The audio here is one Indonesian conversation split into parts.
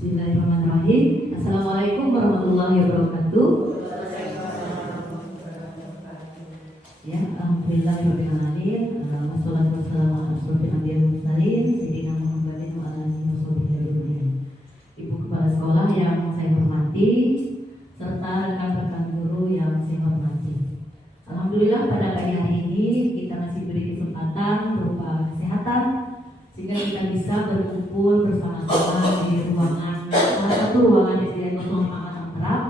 Bismillahirrahmanirrahim. Assalamualaikum warahmatullahi wabarakatuh. Ya, alhamdulillahirrahmanirrahim. Wassalatu wassalamu ala asyrofil anbiya'i wal mursalin sayyidina Muhammadin wa ala alihi washabihi ajmain. Ibu kepala sekolah yang saya hormati serta rekan-rekan guru yang saya hormati. Alhamdulillah pada pagi hari ini kita masih diberi kesempatan berupa kesehatan sehingga kita bisa berkumpul bersama-sama di salah satu ruangan SDN 05 Matang Terap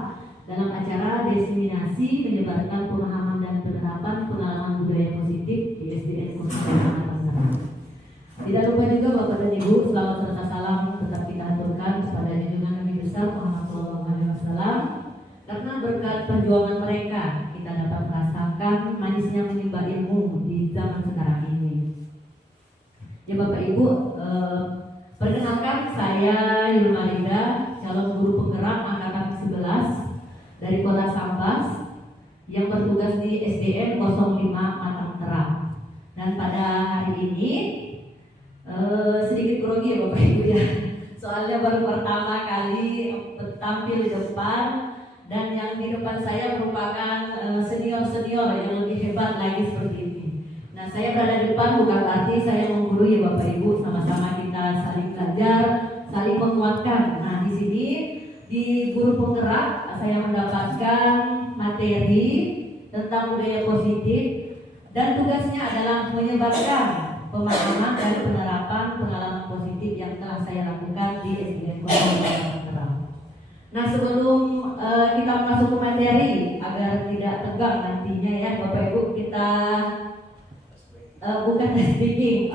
dalam acara diseminasi menyebarkan pemahaman dan penerapan pengalaman budaya positif di SDN 05 Matang Terap. Tidak lupa juga Bapak dan Ibu, selawat serta salam tetap kita aturkan kepada junjungan Nabi besar Muhammad SAW, karena berkat perjuangan mereka kita dapat merasakan manisnya menimba ilmu di zaman sekarang ini. Ya Bapak Ibu, perkenalkan saya Yulma Linda, calon guru penggerak angkatan 11 dari Kota Sambas yang bertugas di SDN 05 Matang Terap. Dan pada hari ini sedikit grogi ya Bapak Ibu ya, soalnya baru pertama kali tampil di depan, dan yang di depan saya merupakan senior-senior yang lebih hebat lagi seperti ini. Nah, saya berada di depan bukan berarti saya menggurui Bapak Ibu, sama-sama kita saling belajar, saling menguatkan. Nah, di sini di guru penggerak saya mendapatkan materi tentang budaya positif dan tugasnya adalah menyebarkan pemahaman dan penerapan pengalaman positif yang telah saya lakukan di SDN Terap. Nah, sebelum kita masuk ke materi agar tidak tegang nantinya ya Bapak Ibu, kita bukan speaking,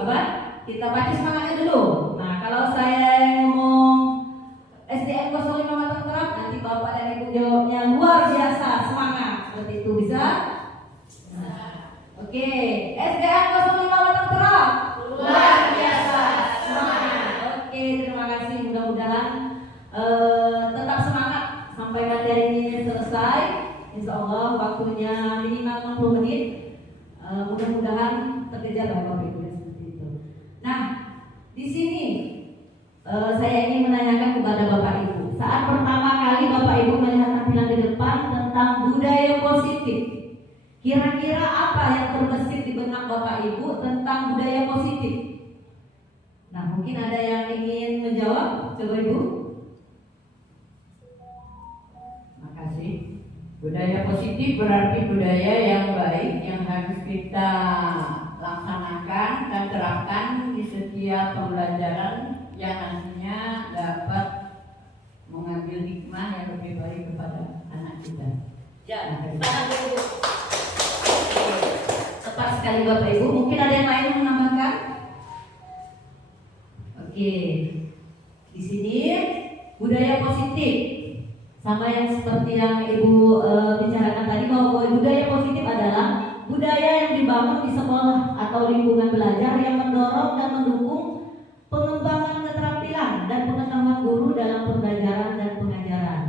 kita baca semangatnya dulu. Nah, kalau saya ngomong SDN 05 Matang Terap, nanti Bapak dan Ibu jawabnya luar biasa, semangat, seperti itu bisa? Oke, SDN 05 Matang Terap, luar biasa, semangat. Oke, terima kasih. Mudah-mudahan tetap semangat sampai materi ini selesai. Insya Allah waktunya minimal 60 menit. Mudah-mudahan terkejar Bapak Ibu seperti itu. Nah, di sini saya ingin menanyakan kepada Bapak Ibu. Saat pertama kali Bapak Ibu melihat tampilan di depan tentang budaya positif, kira-kira apa yang terbesit di benak Bapak Ibu tentang budaya positif? Nah, mungkin ada yang ingin menjawab, coba Ibu. Makasih. Budaya positif berarti budaya yang baik yang harus kita laksanakan dan terapkan di setiap pembelajaran yang nantinya dapat mengambil hikmah yang lebih baik kepada anak kita. Ya, tepat sekali Bapak Ibu. Mungkin ada yang lain yang menambahkan? Oke, di sini budaya positif sama yang seperti yang Ibu bicarakan tadi, bahwa budaya positif adalah budaya yang dibangun di sekolah atau lingkungan belajar yang mendorong dan mendukung pengembangan keterampilan dan pengetahuan guru dalam pembelajaran dan pengajaran.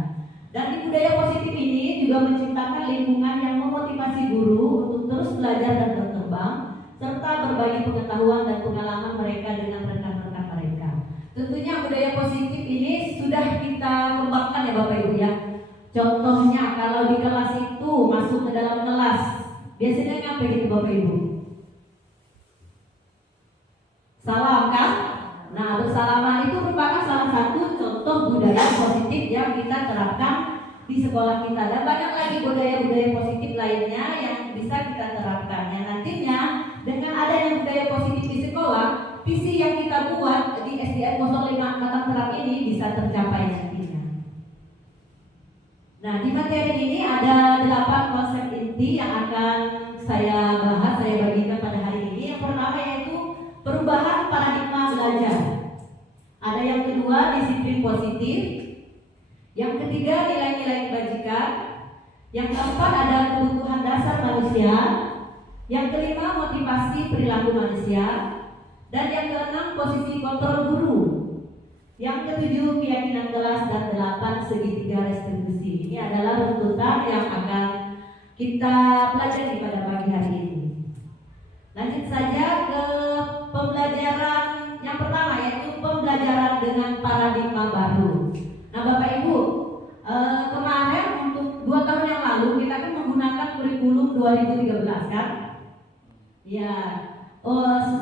Dan di budaya positif ini juga menciptakan lingkungan yang memotivasi guru untuk terus belajar dan berkembang, serta berbagi pengetahuan dan pengalaman mereka dengan rekan-rekan mereka. Tentunya budaya positif ini sudah kita kembangkan ya Bapak Ibu ya. Contohnya kalau di kelas itu masuk ke dalam kelas, biasanya ngapain gitu Bapak Ibu? Salam kan? Nah, bersalaman itu merupakan salah satu contoh budaya positif yang kita terapkan di sekolah kita. Dan banyak lagi budaya-budaya positif lainnya yang bisa kita terapkan. Yang nantinya dengan adanya budaya positif di sekolah, visi yang kita buat di SDN 05 Matang Terap ini bisa tercapai nantinya. Nah, di materi ini ada 8 konsep inti yang akan saya bahas, saya bagikan pada hari ini. Yang pertama yaitu perubahan paradigma belajar. Ada yang kedua, disiplin positif. Yang ketiga, nilai-nilai kebajikan. Yang keempat, ada kebutuhan dasar manusia. Yang kelima, motivasi perilaku manusia. Dan yang keenam, posisi kontrol guru. Yang ketujuh, keyakinan kelas. Dan 8, segitiga restribusi. Ini adalah runtutan yang akan kita pelajari pada pagi hari ini. Lanjut saja ke pembelajaran yang pertama, yaitu pembelajaran dengan paradigma baru. Nah Bapak Ibu, kemarin untuk 2 tahun yang lalu kita kan menggunakan kurikulum 2013 kan? Ya,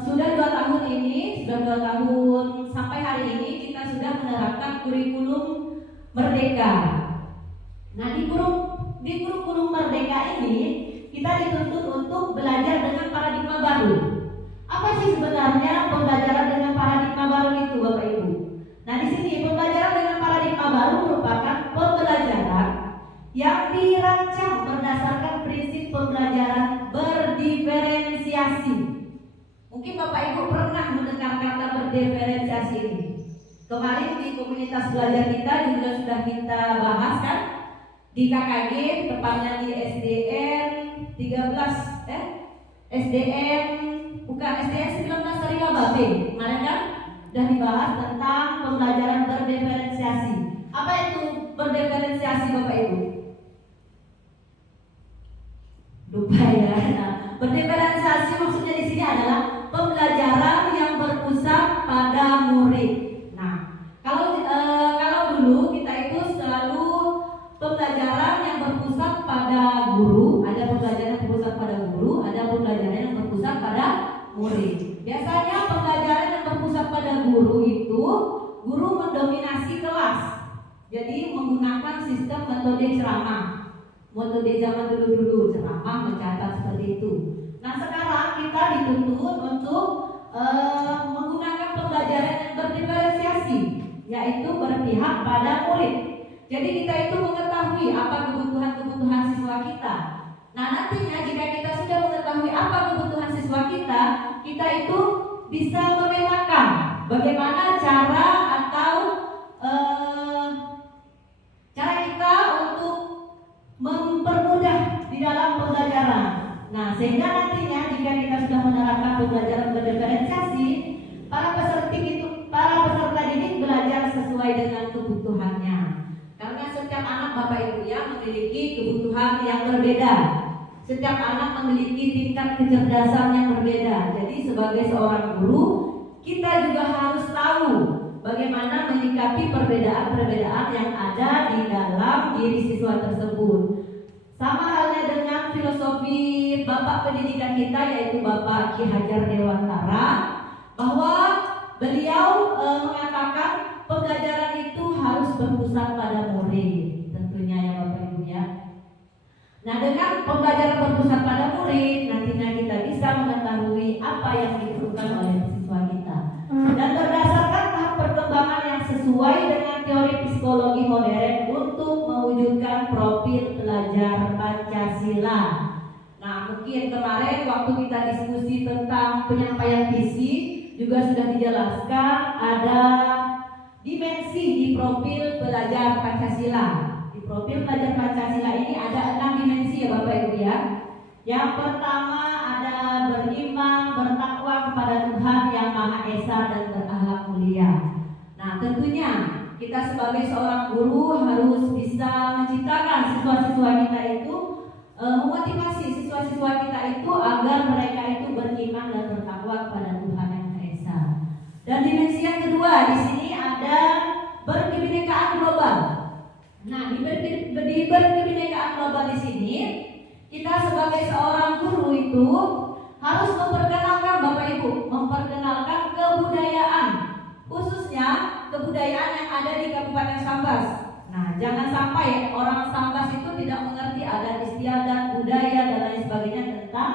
sudah 2 tahun ini, sudah 2 tahun sampai hari ini kita sudah menerapkan kurikulum Merdeka. Nah di kurikulum Merdeka ini kita dituntut untuk belajar dengan paradigma baru. Apa sih sebenarnya pembelajaran dengan paradigma baru itu, Bapak Ibu? Nah di sini pembelajaran dengan paradigma baru merupakan pembelajaran yang dirancang berdasarkan prinsip pembelajaran berdiferensiasi. Mungkin Bapak Ibu pernah mendengar kata berdiferensiasi ini. Kemarin di komunitas belajar kita juga sudah kita bahas kan? Di KKG, tepatnya di SDN 19 Sarila Babe. Kemarin kan sudah dibahas tentang pembelajaran berdiferensiasi. Apa itu berdiferensiasi Bapak Ibu? Lupa ya. Nah, berdiferensiasi maksudnya di sini adalah pembelajaran yang berpusat pada murid. Nah, kalau dulu kita itu selalu pembelajaran yang berpusat pada guru, ada pembelajaran yang berpusat pada guru, ada pembelajaran yang berpusat pada murid. Biasanya pembelajaran yang berpusat pada guru itu guru mendominasi kelas. Jadi menggunakan sistem metode ceramah. Metode zaman dulu ceramah mencatat seperti itu. Nah sekarang kita dituntut untuk menggunakan pembelajaran yang berdiferensiasi, yaitu berpihak pada murid. Jadi kita itu mengetahui apa kebutuhan siswa kita. Nah nantinya jika kita sudah mengetahui apa kebutuhan siswa kita, kita itu bisa memetakan bagaimana cara atau cara kita untuk mempermudah di dalam pembelajaran. Nah sehingga nantinya jika kita sudah menerapkan pembelajaran berdiferensiasi, para peserta didik belajar sesuai dengan kebutuhannya. Karena setiap anak Bapak Ibu ya memiliki kebutuhan yang berbeda. Setiap anak memiliki tingkat kecerdasan yang berbeda. Jadi sebagai seorang guru, kita juga harus tahu bagaimana menyikapi perbedaan-perbedaan yang ada di dalam diri siswa tersebut. Sama halnya dengan filosofi Bapak pendidikan kita, yaitu Bapak Ki Hajar Dewantara, bahwa beliau mengatakan pembelajaran itu harus berpusat pada murid, tentunya ya Bapak Ibu ya. Nah dengan pembelajaran berpusat pada murid, nantinya kita bisa mengetahui apa yang diperlukan oleh siswa kita. Dan berdasarkan tahap perkembangan yang sesuai dengan teori psikologi modern untuk mewujudkan profil pelajar Pancasila. Nah mungkin kemarin waktu kita diskusi tentang penyampaian visi juga sudah dijelaskan ada dimensi di profil pelajar Pancasila. Di profil pelajar Pancasila ini ada 6 dimensi ya Bapak Ibu ya. Yang pertama ada beriman, bertakwa kepada Tuhan yang Maha Esa dan berakhlak mulia. Nah tentunya kita sebagai seorang guru harus bisa menciptakan siswa-siswa kita itu, memotivasi siswa-siswa kita itu agar mereka itu beriman dan bertakwa kepada Tuhan yang Maha Esa. Dan dimensi yang kedua di sini ada berkebinekaan global. Nah, di berkebinekaan global di sini kita sebagai seorang guru itu harus memperkenalkan Bapak Ibu, memperkenalkan kebudayaan, khususnya kebudayaan yang ada di Kabupaten Sambas. Nah, jangan sampai orang Sambas itu tidak mengerti adat istiadat, budaya dan lain sebagainya tentang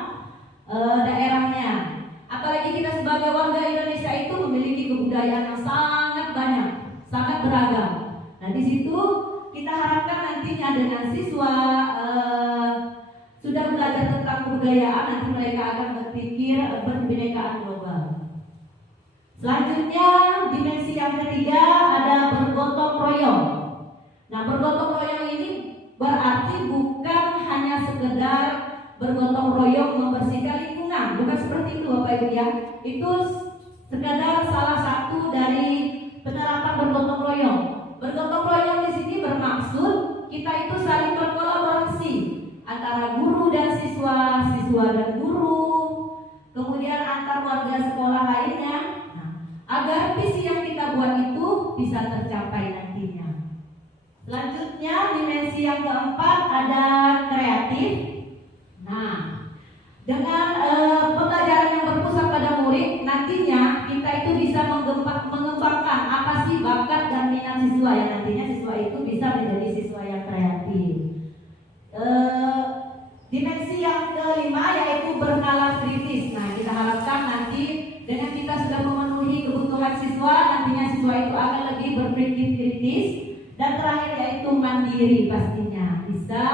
daerahnya. Apalagi kita sebagai warga Indonesia itu memiliki kebudayaan yang sangat banyak, sangat beragam. Nah, di situ kita harapkan nantinya dengan siswa sudah belajar tentang kebudayaan, nanti mereka akan berpikir berkebinekaan global. Selanjutnya dimensi yang ketiga ada bergotong royong. Nah bergotong royong ini berarti bukan hanya sekedar bergotong royong membersihkan lingkungan, bukan seperti itu Bapak Ibu ya. Itu sekadar salah satu dari penerapan bergotong royong. Bergotong royong di sini bermaksud kita itu saling berkolaborasi antara guru dan siswa, siswa dan guru, kemudian antar warga sekolah lainnya, agar visi yang kita buat itu bisa tercapai nantinya. Selanjutnya dimensi yang keempat ada kreatif. Nah, dengan pembelajaran yang berpusat pada murid, nantinya kita itu bisa mengembangkan apa sih bakat dan minat siswa, yang nantinya siswa itu bisa menjadi siswa yang kreatif. Dimensi yang kelima yaitu bernalar kritis. Nah, kita harapkan nanti dengan kita sudah memenuhi kebutuhan siswa, nantinya siswa itu akan lebih berpikir kritis, dan terakhir yaitu mandiri, pastinya bisa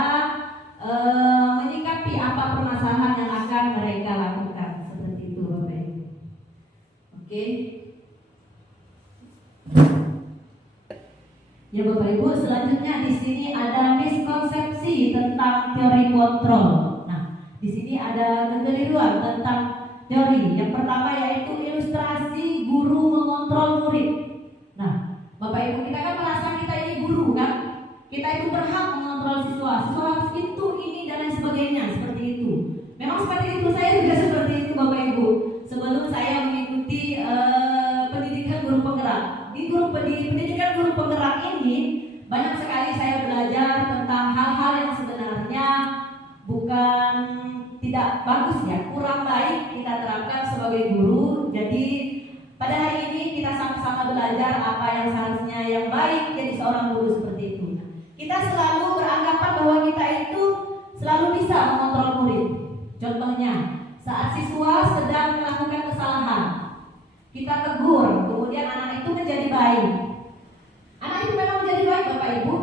menyikapi apa permasalahan yang akan mereka lakukan. Seperti itu Bapak Ibu. Oke. Ya Bapak Ibu, selanjutnya di sini ada miskonsepsi tentang teori kontrol. Nah, di sini ada kekeliruan tentang teori. Yang pertama yaitu ilustrasi guru mengontrol murid. Nah, Bapak Ibu, kita kan merasa kita ini guru kan? Kita itu berhak mengontrol siswa. Siswa harus itu, ini dan lain sebagainya, seperti itu. Memang seperti itu, saya juga seperti itu Bapak Ibu. Sebelum saya mengikuti pendidikan guru penggerak, di pendidikan guru penggerak ini banyak sekali saya belajar tentang hal-hal yang sebenarnya bukan tidak bagus ya, kurang baik kita terapkan sebagai guru. Jadi pada hari ini kita sama-sama belajar apa yang seharusnya yang baik jadi seorang guru seperti itu. Kita selalu beranggapan bahwa kita itu selalu bisa mengontrol murid. Contohnya, saat siswa sedang melakukan kesalahan, kita tegur, kemudian anak itu menjadi baik. Anak itu memang menjadi baik Bapak Ibu,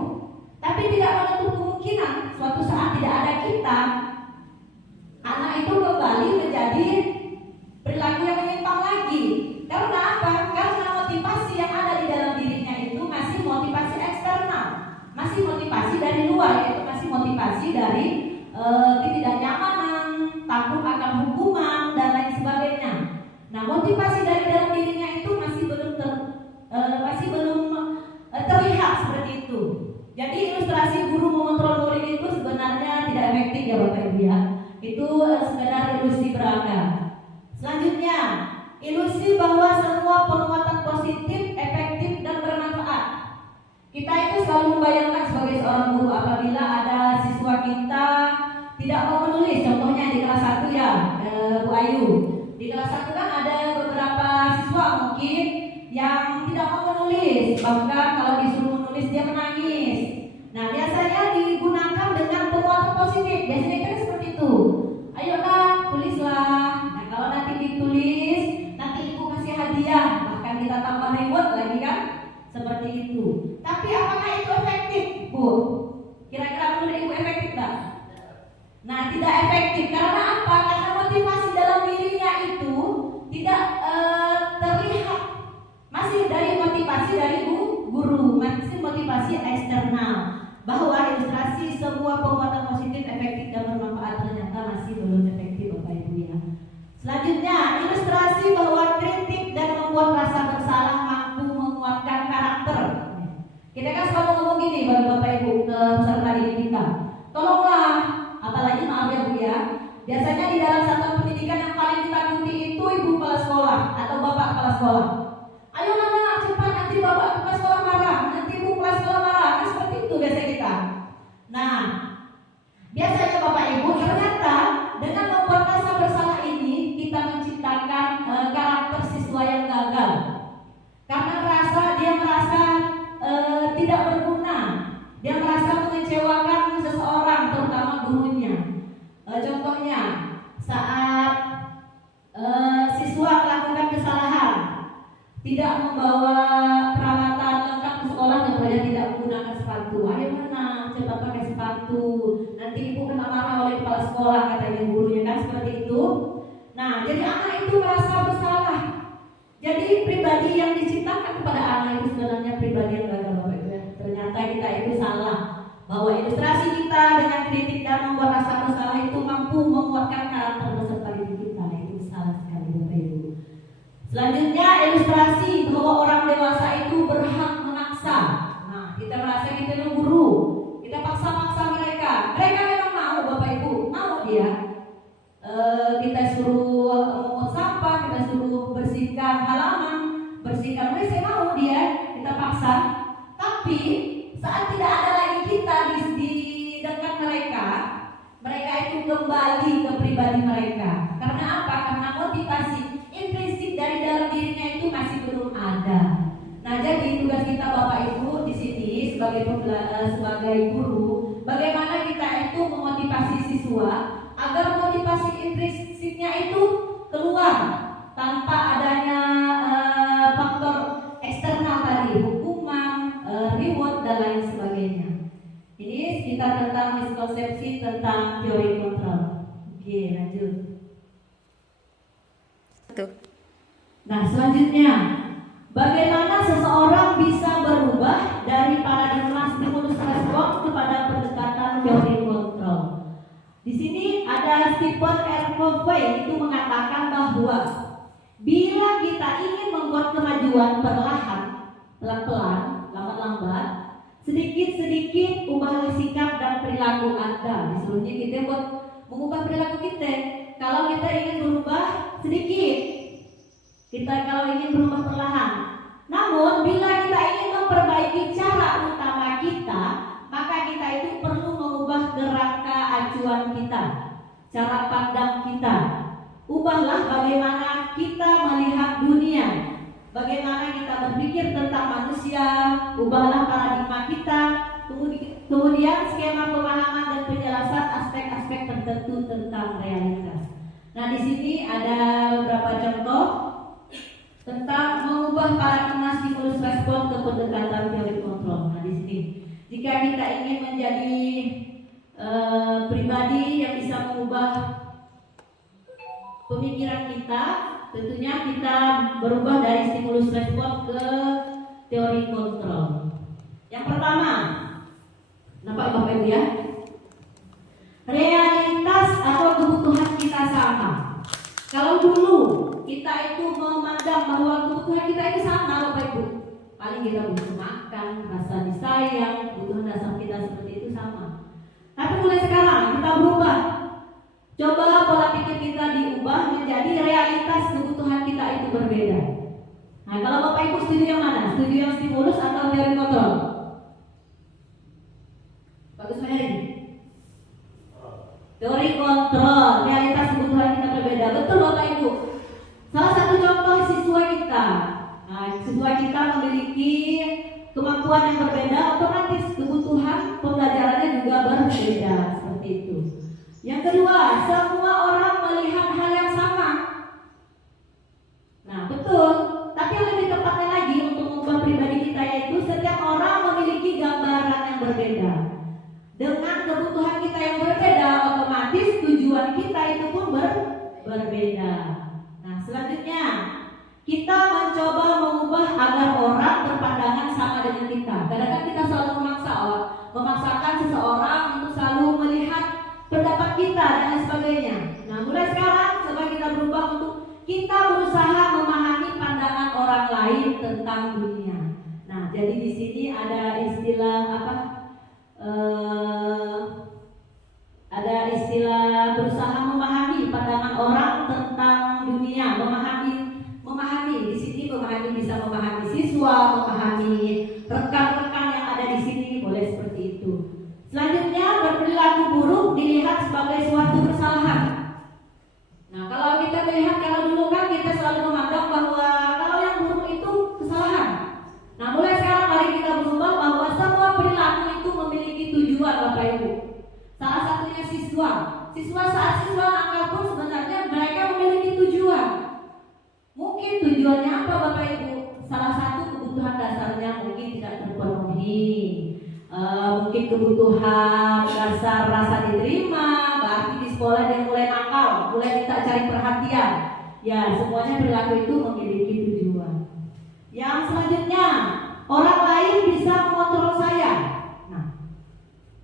tapi tidak menutup kemungkinan suatu saat tidak ada kita, anak itu kembali menjadi perilaku yang menyimpang lagi. Karena apa? Karena motivasi yang ada di dalam dirinya itu masih motivasi eksternal, masih motivasi dari luar, yaitu masih motivasi dari ketidaknyamanan, takut akan hukuman dan lain sebagainya. Nah, motivasi dari dalam dirinya itu masih belum terlihat seperti itu. Jadi ilustrasi guru mengontrol murid itu sebenarnya tidak efektif ya Bapak Ibu ya. Itu sekedar ilusi belaka. Selanjutnya, ilusi bahwa semua penguatan positif, efektif dan bermanfaat. Kita itu selalu membayangkan sebagai seorang guru apabila ada siswa kita tidak mau menulis, contohnya di kelas 1 ya, Bu Ayu. Di kelas 1 kan ada beberapa siswa mungkin yang tidak mau menulis, bahkan kalau disuruh menulis dia menangis. Nah, biasanya digunakan dengan penguatan positif. Biasanya kan seperti itu. Ayo nak, tulislah. Nah, kalau nanti ditulis, nanti ibu kasih hadiah. Bahkan kita tambah reward lagi kan? Seperti itu. Tapi apakah itu efektif, Bu? Kira-kira menurut ibu efektif tak? Nah, tidak efektif. Karena apa? Karena motivasi dalam dirinya itu tidak terlihat. Masih dari motivasi dari guru, masih motivasi eksternal. Bahwa ilustrasi sebuah penguatan positif, efektif dan bermanfaat ternyata masih belum efektif Bapak Ibu ya. Selanjutnya, ilustrasi bahwa kritik dan membuat rasa bersalah mampu menguatkan karakter. Kita kan selalu ngomong gini bagi Bapak Ibu ke peserta didik kita. Tolonglah, apalagi maaf ya Bu ya, biasanya di dalam satuan pendidikan yang paling ditakuti itu ibu kepala sekolah atau bapak kepala sekolah. Ayo anak cepat, nanti bapak kepala sekolah marah, nanti ibu kepala sekolah marah, kan seperti itu biasa kita. Nah, biasanya Bapak Ibu ternyata dengan membuat rasa bersalah ini kita menciptakan karakter siswa yang gagal. Karena dia merasa tidak berguna, dia merasa mengecewakan seseorang, terutama gurunya. Contohnya saat siswa melakukan kesalahan, tidak membawa peralatan lengkap ke sekolah, contohnya tidak menggunakan sepatu. Ayo mana, cepat pakai sepatu. Nanti ibu kena marah oleh kepala sekolah, katanya gurunya kan seperti itu. Nah, jadi anak itu merasa bersalah. Jadi pribadi yang diciptakan kepada anak itu sebenarnya pribadi yang gagal Bapak Ibu. Ternyata kita itu salah. Bahwa ilustrasi kita dengan kritik dan membuat rasa bersalah itu mampu menguatkan karakter peserta didik kita. Itu salah sekali Bapak Ibu. Selanjutnya, ilustrasi bahwa orang dewasa itu berhak memaksa. Nah, kita merasa kita itu guru, kita paksa-paksa mereka. Mereka memang mau Bapak Ibu, mau dia. Kita suruh memungut sampah, kita suruh bersihkan halaman, bersihkan WC, mau dia, kita paksa. Tapi Saat tidak ada lagi kita di dekat mereka, mereka itu kembali ke pribadi mereka. Karena apa? Karena motivasi intrinsik dari dalam dirinya itu masih belum ada. Nah, jadi tugas kita Bapak Ibu di sini sebagai guru, bagaimana kita itu memotivasi siswa agar motivasi intrinsiknya itu keluar tanpa adanya faktor eksternal tadi, hukuman, reward dan lain sebagainya. Ini sekitar tentang miskonsepsi tentang teori kontrol. Oke, lanjut. Nah, selanjutnya, bagaimana seseorang bisa berubah dari paradigma stimulus respon kepada pendekatan teori kontrol? Di sini ada Stephen R. Covey itu mengatakan bahwa bila kita ingin membuat kemajuan perlahan, pelan-pelan, lambat-lambat, sedikit-sedikit ubahlah sikap dan perilaku Anda. Disuruhnya kita buat mengubah perilaku kita. Kalau kita ingin berubah sedikit, kita kalau ingin berubah perlahan. Namun bila kita ingin memperbaiki cara utama kita, maka kita itu perlu mengubah kerangka acuan kita, cara pandang kita. Ubahlah bagaimana kita melihat dunia, bagaimana kita berpikir tentang manusia. Ubahlah paradigma kita, kemudian skema pemahaman dan penjelasan aspek-aspek tertentu tentang realitas. Nah, di sini ada beberapa contoh tentang mengubah paradigma stimulus respon ke pendekatan teori kontrol. Nah, di sini jika kita ingin menjadi pribadi yang bisa mengubah pemikiran kita, tentunya kita berubah dari stimulus respon ke teori kontrol. Yang pertama, nampak Bapak Ibu ya, realitas atau kebutuhan kita sama. Kalau dulu kita itu memandang bahwa kebutuhan kita itu sama Bapak Ibu, paling kita butuh makan, rasa disayang, kebutuhan dasar kita seperti itu sama. Tapi mulai sekarang kita berubah. Coba pola pikir kita diubah menjadi realitas kebutuhan kita itu berbeda. Nah, kalau Bapak Ibu setuju yang mana? Setuju yang stimulus atau teori kontrol? Bagus mana ini? Teori kontrol, realitas kebutuhan kita berbeda. Betul Bapak Ibu. Salah satu contoh siswa kita. Nah, siswa kita memiliki kemampuan yang berbeda, otomatis kebutuhan pembelajarannya juga berbeda, seperti itu. Yang kedua, semua orang melihat hal yang sama. Nah, betul. Tapi yang lebih tepatnya lagi untuk mengubah pribadi kita yaitu setiap orang memiliki gambaran yang berbeda. Dengan kebutuhan kita yang berbeda, otomatis tujuan kita itu pun berbeda. Nah, selanjutnya kita mencoba mengubah agar orang berpandangan sama dengan kita. Kadang-kadang kita selalu memaksakan seseorang untuk selalu melihat pendapat kita dan lain sebagainya. Nah, mulai sekarang coba kita berubah untuk kita berusaha memahami pandangan orang lain tentang dunia. Nah, jadi di sini ada istilah apa? Ada istilah berusaha memahami pandangan orang tentang dunia, memahami di sini, bisa memahami siswa, memahami rekan-rekan yang ada di sini, boleh seperti itu. Selanjutnya, berperilaku buruk dilihat sebagai suatu kesalahan. Nah, kalau kita melihat, kalau dulu kan kita selalu memandang bahwa kalau yang buruk itu kesalahan. Nah, mulai sekarang mari kita berubah bahwa semua perilaku itu memiliki tujuan Bapak Ibu. Salah satunya siswa saat siswa nakal pun sebenarnya mereka memiliki tujuan. Mungkin tujuannya apa Bapak Ibu? Salah satu kebutuhan dasarnya mungkin tidak terpenuhi. Mungkin kebutuhan dasar rasa diterima, berarti di sekolah dia mulai nakal, mulai minta cari perhatian. Ya, semuanya perilaku itu memiliki tujuan. Yang selanjutnya, orang lain bisa mengontrol saya. Nah,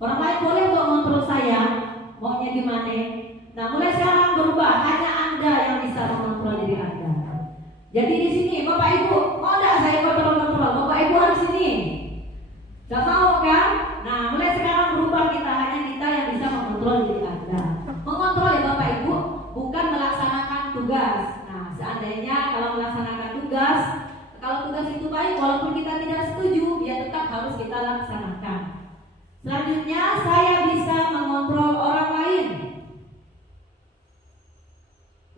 orang lain boleh untuk mengontrol saya, maunya gimana? Nah, mulai sekarang berubah, hanya Anda yang bisa mengontrol diri Anda. Jadi di sini, Bapak Ibu, mau enggak saya kontrol? Bapak Ibu harus sini. Gak mau kan? Nah, mulai sekarang berubah, hanya kita yang bisa mengontrol diri Anda. Mengontrol ya Bapak Ibu, bukan melaksanakan tugas. Nah, seandainya kalau melaksanakan tugas, kalau tugas itu baik, walaupun kita tidak setuju, ya tetap harus kita laksanakan. Selanjutnya, saya bisa mengontrol orang lain.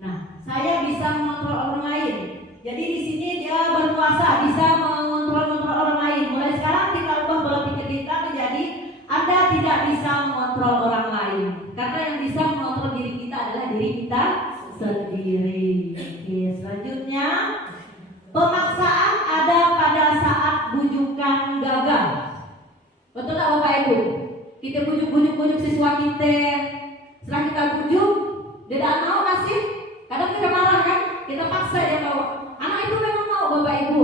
Nah, saya bisa mengontrol orang lain. Jadi di sini dia berkuasa, bisa mengontrol orang lain. Mulai sekarang kita ubah pola pikir kita menjadi Anda tidak bisa mengontrol orang lain. Karena yang bisa mengontrol diri kita adalah diri kita sendiri. Oke, selanjutnya, pemaksaan ada pada saat bujukan gagal. Betul tak Bapak Ibu? Kita bujuk siswa kita, setelah kita bujuk, dia tidak mau ngasih. Kadang kita marah kan? Kita paksa dia mau. Anak itu memang mau Bapak Ibu,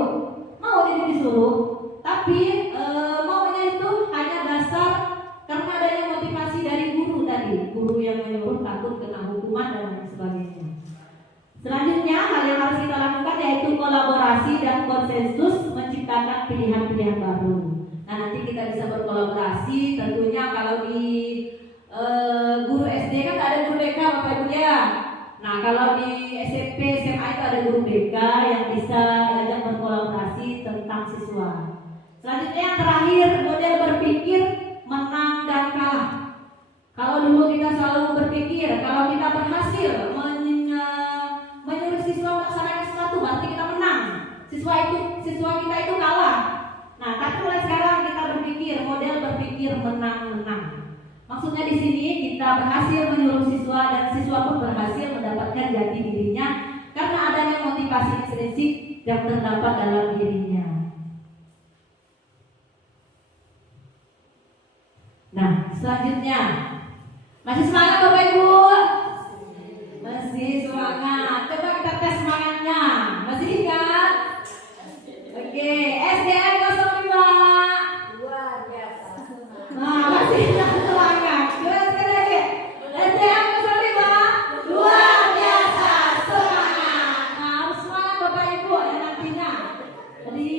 mau dia disuruh. Tapi maunya itu hanya dasar karena adanya motivasi dari guru tadi. Guru yang menyuruh takut kena hukuman dan lain sebagainya. Selanjutnya, hal yang harus kita lakukan yaitu kolaborasi dan konsensus menciptakan pilihan-pilihan baru. Nah, nanti kita bisa berkolaborasi. Tentunya kalau di guru SD kan ada guru BK Bapak Ibu ya. Nah, kalau di SMP, SMA itu ada guru BK yang bisa diajak berkolaborasi tentang siswa. Selanjutnya yang terakhir, model berpikir menang dan kalah. Kalau dulu kita selalu berpikir kalau kita berhasil menyuruh siswa melaksanakan sesuatu, berarti kita menang. Siswa kita itu kalah. Nah, tapi mulai sekarang kita berpikir model berpikir menang-menang. Maksudnya di sini kita berhasil menyuruh siswa dan siswa pun berhasil mendapatkan jati dirinya karena adanya motivasi intrinsik yang terdapat dalam dirinya. Nah, selanjutnya, masih semangat Bapak Ibu? Masih semangat. Coba kita tes semangatnya. Masih ingat? Oke, SDN 05. Luar biasa. Nah, masih ingat semangat. Coba sekali lagi. SDN 05. Luar biasa semangat. Nah, harus semangat Bapak Ibu ya nantinya. Jadi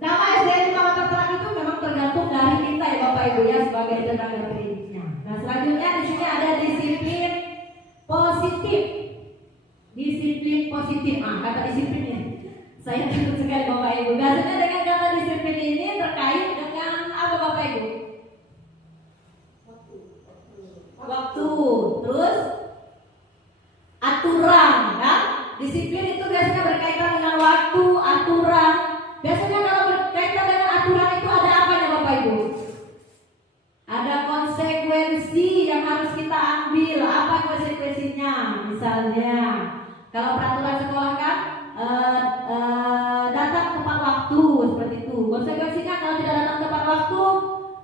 nama SDN 5 tertera itu memang tergantung dari kita ya Bapak Ibu ya sebagai tenaga pendidiknya. Nah, selanjutnya di sini ada disiplin positif. Disiplin positif. Kata disiplinnya. Saya takut sekali Bapak Ibu. Biasanya dengan kata disiplin ini terkait dengan apa Bapak Ibu? Waktu. Terus aturan, kan? Disiplin itu biasanya berkaitan dengan waktu, aturan. Biasanya kalau berkaitan dengan aturan itu ada apanya Bapak Ibu? Ada konsekuensi yang harus kita ambil. Apa konsekuensinya? Misalnya, kalau peraturan sekolah kan datang tepat waktu seperti itu. Konsekuensinya kalau tidak datang tepat waktu,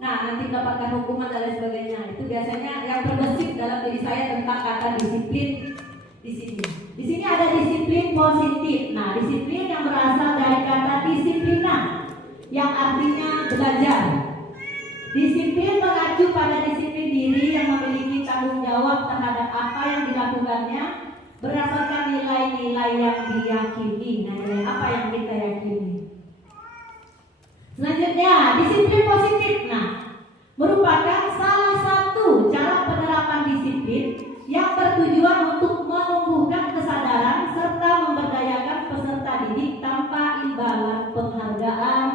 nah nanti mendapatkan hukuman dan lain sebagainya. Itu biasanya yang terbesit dalam diri saya tentang kata disiplin di sini. Di sini ada disiplin positif. Nah, disiplin yang berasal dari kata disiplina yang artinya belajar. Disiplin mengacu pada disiplin diri yang memiliki tanggung jawab terhadap apa yang dilakukannya berdasarkan nilai-nilai yang diyakini. Nah, nilai apa yang kita yakini? Selanjutnya, disiplin positif. Nah, merupakan salah satu cara penerapan disiplin yang bertujuan untuk menumbuhkan kesadaran serta memberdayakan peserta didik tanpa imbalan penghargaan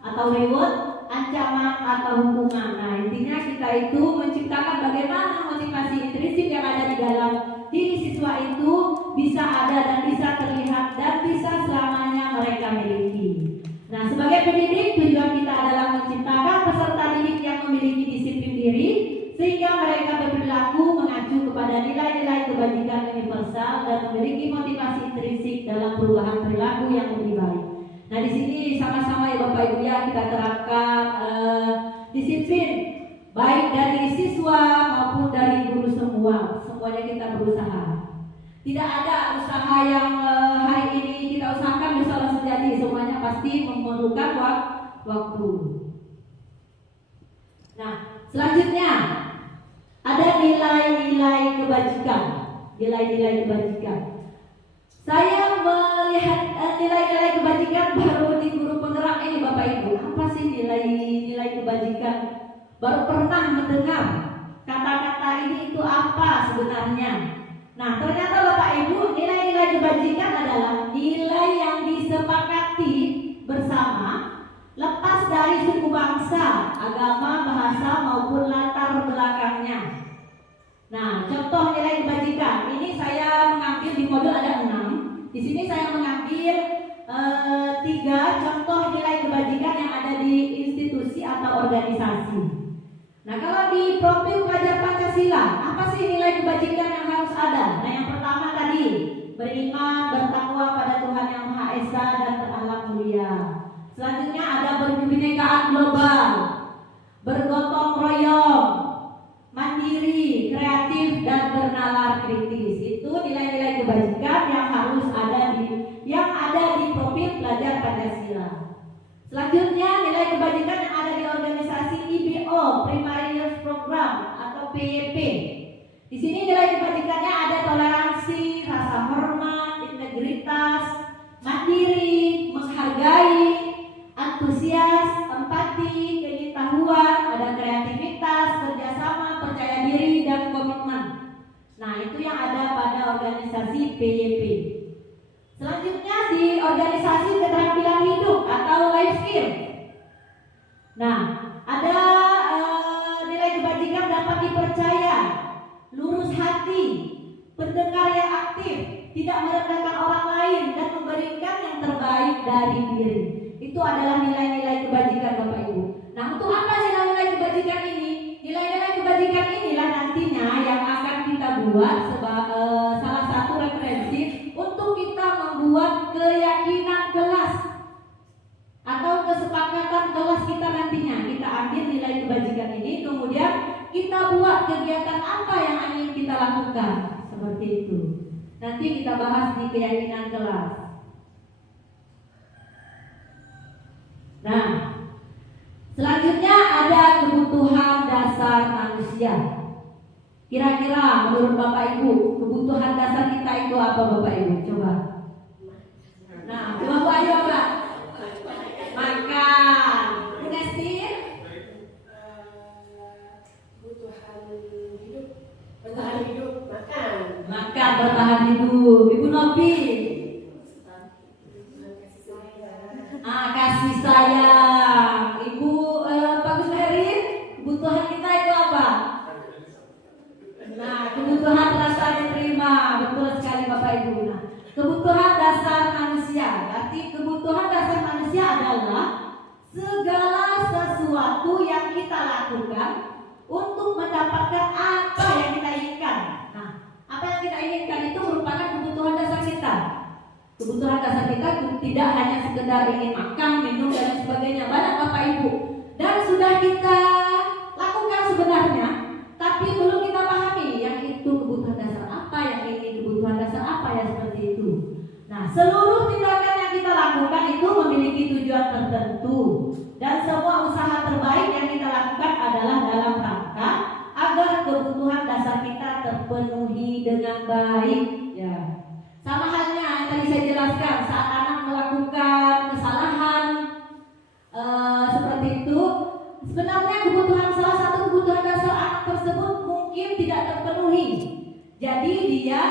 atau reward, ancaman atau hukuman. Nah, intinya kita itu menciptakan bagaimana motivasi intrinsik yang ada di dalam diri siswa itu bisa ada dan bisa terlihat dan bisa selamanya mereka miliki. Nah, sebagai pendidik tujuan kita adalah menciptakan peserta didik yang memiliki disiplin diri sehingga mereka berperilaku mengacu kepada nilai-nilai kebajikan universal dan memiliki motivasi intrinsik dalam perubahan perilaku yang lebih baik. Nah, di sini sama-sama ya Bapak Ibu ya kita terapkan disiplin baik dari siswa maupun dari guru semua. Semuanya kita berusaha. Tidak ada usaha yang hari ini kita usahakan bisa langsung jadi. Semuanya pasti memerlukan waktu. Nah, selanjutnya ada nilai-nilai kebajikan. Nilai-nilai kebajikan. Saya melihat nilai-nilai kebajikan baru di guru penggerak ini Bapak Ibu. Apa sih nilai-nilai kebajikan? Baru pernah mendengar kata-kata ini itu apa sebenarnya. Nah, ternyata Bapak Ibu, nilai-nilai kebajikan adalah nilai yang disepakati bersama lepas dari suku bangsa, agama, bahasa maupun latar belakangnya. Nah, contoh nilai kebajikan ini saya mengambil di modul ada 6. Di sini saya mengambil 3 contoh nilai kebajikan yang ada di institusi atau organisasi. Nah, kalau di profil pelajar Pancasila, apa sih nilai kebajikan yang harus ada? Nah, yang pertama tadi, beriman, bertakwa pada Tuhan Yang Maha Esa dan berakhlak mulia. Selanjutnya ada berkebinekaan global, bergotong royong, mandiri, kreatif, dan bernalar kritis. Itu nilai-nilai kebajikan yang harus ada di profil pelajar Pancasila. Selanjutnya nilai kebajikan yang ada di organisasi IBO, Primary Youth Program atau PYP. Di sini nilai kebajikannya ada toleransi, rasa hormat, integritas, mandiri, menghargai, antusias, empati, pengetahuan, ada kreativitas, kerjasama, percaya diri, dan komitmen. Nah, itu yang ada pada organisasi PYP. Selanjutnya di organisasi keterampilan hidup atau life skill. Nah, ada nilai kebajikan dapat dipercaya, lurus hati, pendengar yang aktif, tidak merendahkan orang lain, dan memberikan yang terbaik dari diri. Itu adalah nilai-nilai kebajikan Bapak Ibu. Nah, untuk apa sih nilai kebajikan ini? Nilai-nilai kebajikan inilah nantinya yang akan kita buat salah satu referensi untuk kita membuat keyakinan kelas atau kesepakatan kelas kita nantinya. Kita ambil nilai kebajikan ini, kemudian kita buat kegiatan apa yang ingin kita lakukan. Seperti itu. Nanti kita bahas di keyakinan kelas. Nah, selanjutnya ada kebutuhan dasar manusia. Kira-kira menurut Bapak Ibu, kebutuhan dasar kita itu apa Bapak Ibu? Coba. Nah, Bapak Ibu apa? Makan. Bu Nestir? Bertahan hidup, makan. Makan, bertahan hidup. Ibu Novi? Kasih sayang. Ibu Pak Gusmerin, kebutuhan kita itu apa? Nah, kebutuhan rasa diterima. Betul sekali Bapak Ibu. Nah, kebutuhan dasar manusia. Berarti kebutuhan dasar manusia adalah segala sesuatu yang kita lakukan untuk mendapatkan apa yang kita inginkan. Nah, apa yang kita inginkan itu merupakan kebutuhan dasar kita. Kebutuhan dasar kita tidak hanya sekedar ingin makan, minum, dan sebagainya. Banyak Bapak Ibu. Dan sudah kita lakukan sebenarnya, tapi belum kita pahami yang itu kebutuhan dasar apa, yang ini kebutuhan dasar apa, ya seperti itu. Nah, seluruh tindakan yang kita lakukan itu memiliki tujuan tertentu. Dan semua usaha terbaik yang kita lakukan adalah dalam rangka agar kebutuhan dasar kita terpenuhi dengan baik. Ya. Sama halnya yang tadi saya jelaskan, saat anak melakukan kesalahan seperti itu, sebenarnya salah satu kebutuhan dasar anak tersebut mungkin tidak terpenuhi. Jadi dia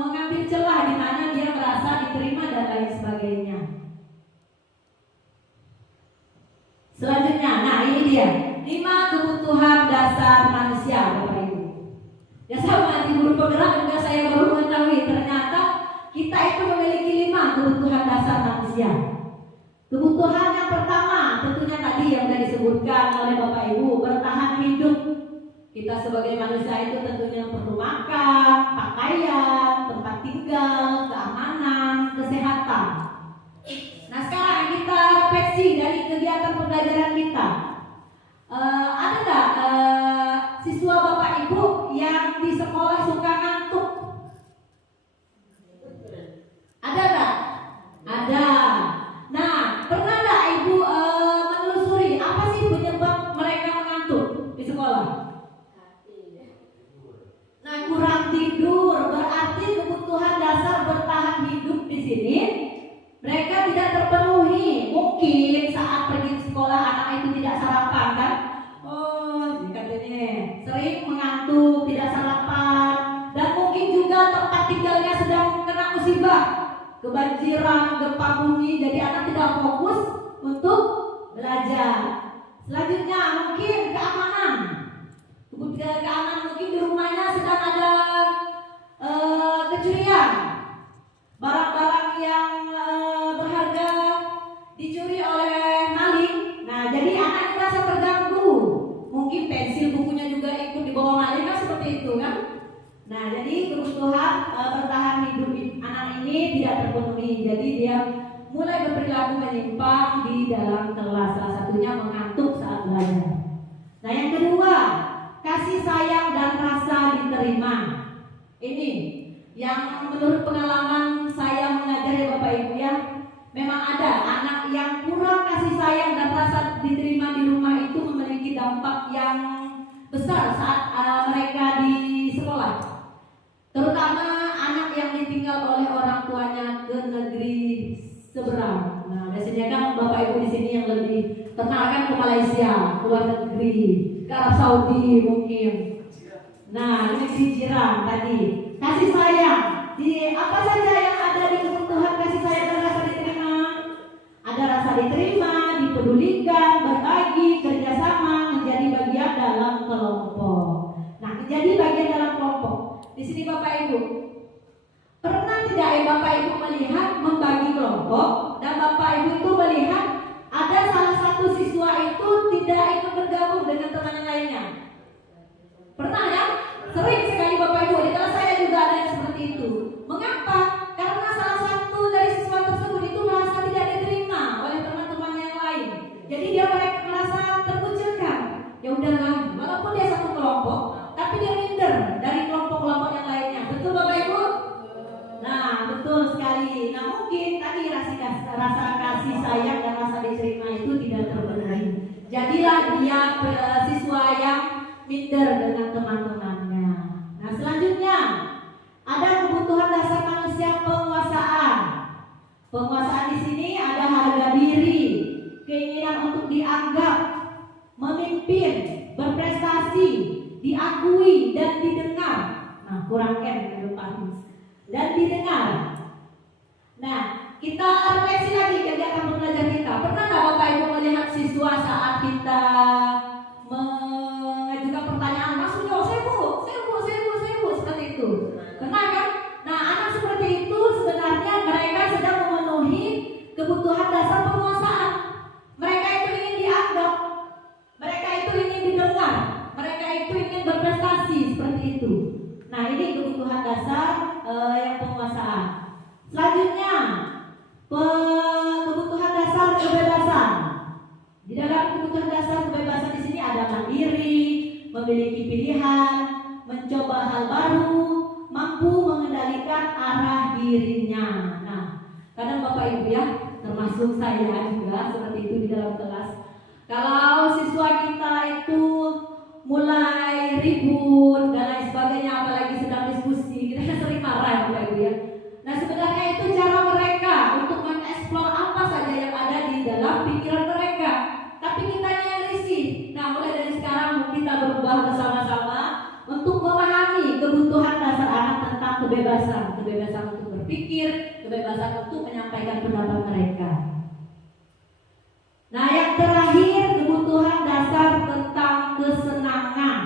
mengambil celah di mana dia merasa diterima dan lain sebagainya. Selanjutnya, nah ini dia 5 kebutuhan dasar manusia, Bapak Ibu. Ya sama di guru penggerak juga saya baru mengetahui ternyata kita itu memiliki 5 kebutuhan dasar manusia. Kebutuhan yang pertama tentunya tadi yang sudah disebutkan oleh Bapak Ibu, bertahan hidup. Kita sebagai manusia itu tentunya perlu makan, pakaian, tempat tinggal, keamanan, kesehatan. Nah, sekarang kita refleksi dari kegiatan pembelajaran kita. Ada nggak siswa Bapak Ibu yang di sekolah suka ngantuk? Ada nggak? Ada. Nah, pernah nggak Ibu menelusuri apa sih penyebab mereka mengantuk di sekolah? Nah, kurang tidur. Berarti kebutuhan dasar bertahan hidup di sini mereka tidak terpenuhi. Mungkin saat pergi ke sekolah anak itu tidak sarapan kan? Oh, katanya sering mengantuk, tidak sarapan, dan mungkin juga tempat tinggalnya sedang kena musibah, kebanjiran, gempa bumi, jadi anak tidak fokus untuk belajar. Selanjutnya mungkin keamanan. Keamanan mungkin di rumahnya sedang ada kecurian, barang-barang yang berharga dicuri oleh maling. Nah, jadi anak merasa terganggu. Mungkin pensil bukunya juga ikut dibawa maling, kan seperti itu kan? Nah, jadi kebutuhan bertahan hidup anak ini tidak terpenuhi. Jadi dia mulai berperilaku menyimpang di dalam kelas. Salah satunya mengantuk saat belajar. Nah, yang kedua, kasih sayang dan rasa diterima. Ini yang menurut pengalaman saya mengajar ya Bapak Ibu ya, memang ada anak yang kurang kasih sayang dan rasa diterima di rumah itu memiliki dampak yang besar saat mereka di sekolah. Terutama anak yang ditinggal oleh orang tuanya ke negeri seberang. Nah, biasanya kan Bapak Ibu di sini yang lebih kenal kan ke Malaysia, ke luar negeri, ke Arab Saudi mungkin. Nah, ini jiran tadi. Kasih sayang di apa saja yang ada di kebutuhan kasih sayang dan rasa diterima. Ada rasa diterima, dipedulikan, berbagi, kerjasama, menjadi bagian dalam kelompok. Nah, menjadi bagian dalam kelompok. Di sini Bapak Ibu, pernah tidak Bapak Ibu melihat membagi kelompok dan Bapak Ibu itu melihat ada salah satu siswa itu tidak ikut bergabung dengan teman yang lainnya? Pernah ya? Sering sekali Bapak Ibu, di kelas saya juga ada yang seperti itu. Mengapa? Karena salah satu dari siswa tersebut itu merasa tidak diterima oleh teman-teman yang lain. Jadi dia merasa terkucilkan. Ya udahlah, walaupun dia satu kelompok, tapi dia minder dari kelompok-kelompok yang lainnya. Betul Bapak Ibu? Nah, betul sekali. Nah, mungkin tadi rasa kasih sayang dan rasa diterima itu tidak terpenuhi. Jadilah dia siswa yang minder dengan teman-temannya. Nah, selanjutnya ada kebutuhan dasar manusia penguasaan. Penguasaan di sini ada harga diri, keinginan untuk dianggap, memimpin, berprestasi, diakui dan didengar. Nah, kurang kan depan. Dan didengar. Nah, kita refleksi lagi kegiatan belajar kita. Pernah nggak Bapak Ibu melihat siswa saat kita mengajukan pertanyaan langsung jawab saya bu, seperti itu? Pernah kan? Nah, anak seperti itu sebenarnya mereka sedang memenuhi kebutuhan dasar penguasaan. Mereka itu ingin dianggap, mereka itu ingin didengar, mereka itu ingin berprestasi seperti itu. Nah, ini kebutuhan dasar yang penguasaan. Selanjutnya kebutuhan dasar kebebasan. Di dalam kebutuhan dasar kebebasan di sini ada mandiri, memiliki pilihan, mencoba hal baru, mampu mengendalikan arah dirinya. Nah, kadang Bapak Ibu ya, termasuk saya juga seperti itu di dalam kelas. Kalau siswa kita itu mulai ribut dan lain sebagainya, apalagi sedang diskusi, kita sering marah Bapak Ibu ya. Nah, sebenarnya itu cara mereka untuk mengeksplor apa saja yang ada di dalam pikiran mereka. Tapi kitanya yang risih. Nah, mulai dari sekarang kita berubah bersama-sama untuk memahami kebutuhan dasar anak tentang kebebasan. Kebebasan untuk berpikir, kebebasan untuk menyampaikan pendapat mereka. Nah, yang terakhir kebutuhan dasar tentang kesenangan.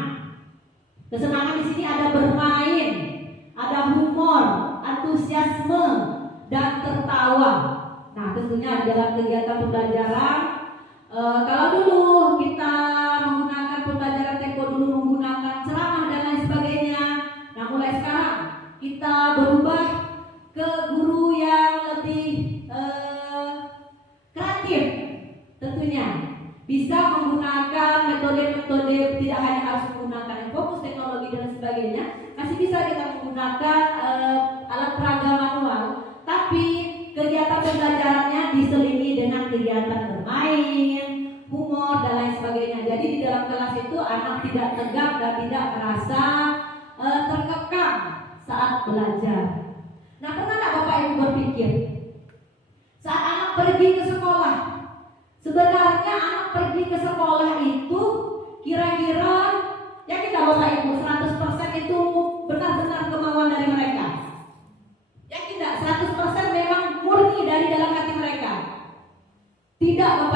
Kesenangan di sini ada bermain, ada humor, antusiasme, dan tertawa. Nah, tentunya dalam kegiatan pembelajaran, kalau dulu kita menggunakan pembelajaran tempo dulu menggunakan ceramah dan lain sebagainya. Nah, mulai sekarang kita berubah ke guru yang lebih kreatif. Tentunya bisa menggunakan metode-metode, tidak hanya harus menggunakan fokus teknologi dan sebagainya. Masih bisa kita menggunakan alat peraga manual, tapi kegiatan pembelajarannya diselingi dengan kegiatan bermain, humor dan lain sebagainya. Jadi di dalam kelas itu anak tidak tegang dan tidak merasa terkekang saat belajar. Nah, pernah nggak Bapak Ibu berpikir saat anak pergi ke sekolah, sebenarnya anak pergi ke sekolah itu kira-kira yakin nggak Bapak Ibu 100% itu benar-benar kemauan dari mereka? Yakin nggak 100% memang murni dari dalam hati mereka? Tidak Bapak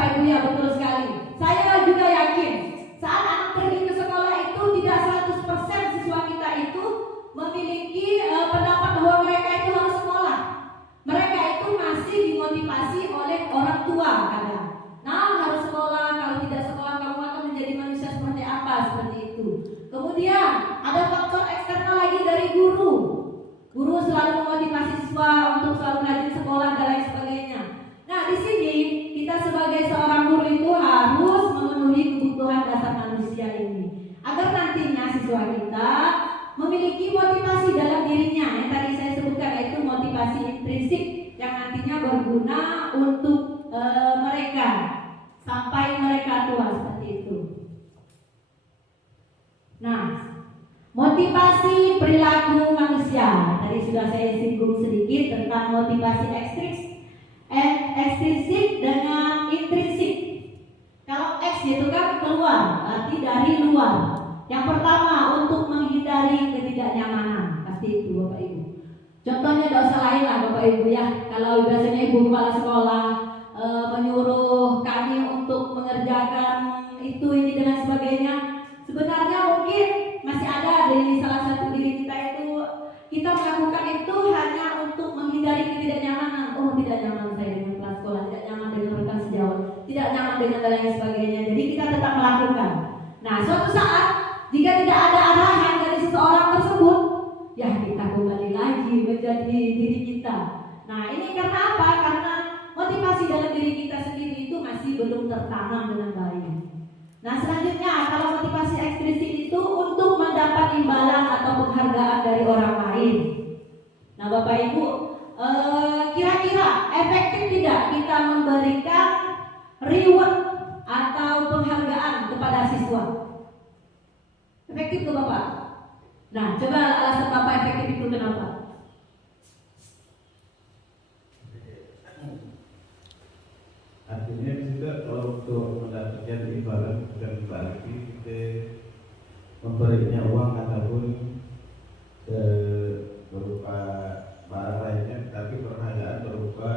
memiliki motivasi dalam dirinya yang tadi saya sebutkan, yaitu motivasi intrinsik yang nantinya berguna untuk mereka sampai mereka tua, seperti itu. Nah, motivasi perilaku manusia tadi sudah saya singgung sedikit tentang motivasi ekstrinsik dengan intrinsik. Kalau X itu kan keluar, berarti dari luar. Yang pertama untuk menghindari ketidaknyamanan, pasti itu Bapak Ibu. Contohnya tidak usah lain lah Bapak Ibu ya. Kalau biasanya Ibu kepala sekolah menyuruh kami untuk mengerjakan itu ini dan sebagainya, sebenarnya mungkin masih ada di salah satu diri kita itu, kita melakukan itu hanya untuk menghindari ketidaknyamanan. Oh, tidak nyaman saya dengan kelas sekolah, tidak nyaman dengan rekan sejawat, tidak nyaman dengan dan lain sebagainya. Jadi kita tetap melakukan. Nah, suatu saat jika tidak ada arahan dari seseorang tersebut, ya kita kembali lagi menjadi diri kita. Nah, ini karena apa? Karena motivasi dalam diri kita sendiri itu masih belum tertanam dengan baik. Nah, selanjutnya kalau motivasi ekstrinsik itu untuk mendapat imbalan atau penghargaan dari orang lain. Nah, Bapak Ibu, kira-kira efektif tidak kita memberikan reward atau penghargaan kepada siswa? Efektif ke Bapak? Nah, coba alasan Bapak efektif itu kenapa? Artinya kita kalau untuk mendapatkan imbalan bukan berarti kita memberinya uang ataupun berupa barang lainnya, tapi penghargaan berupa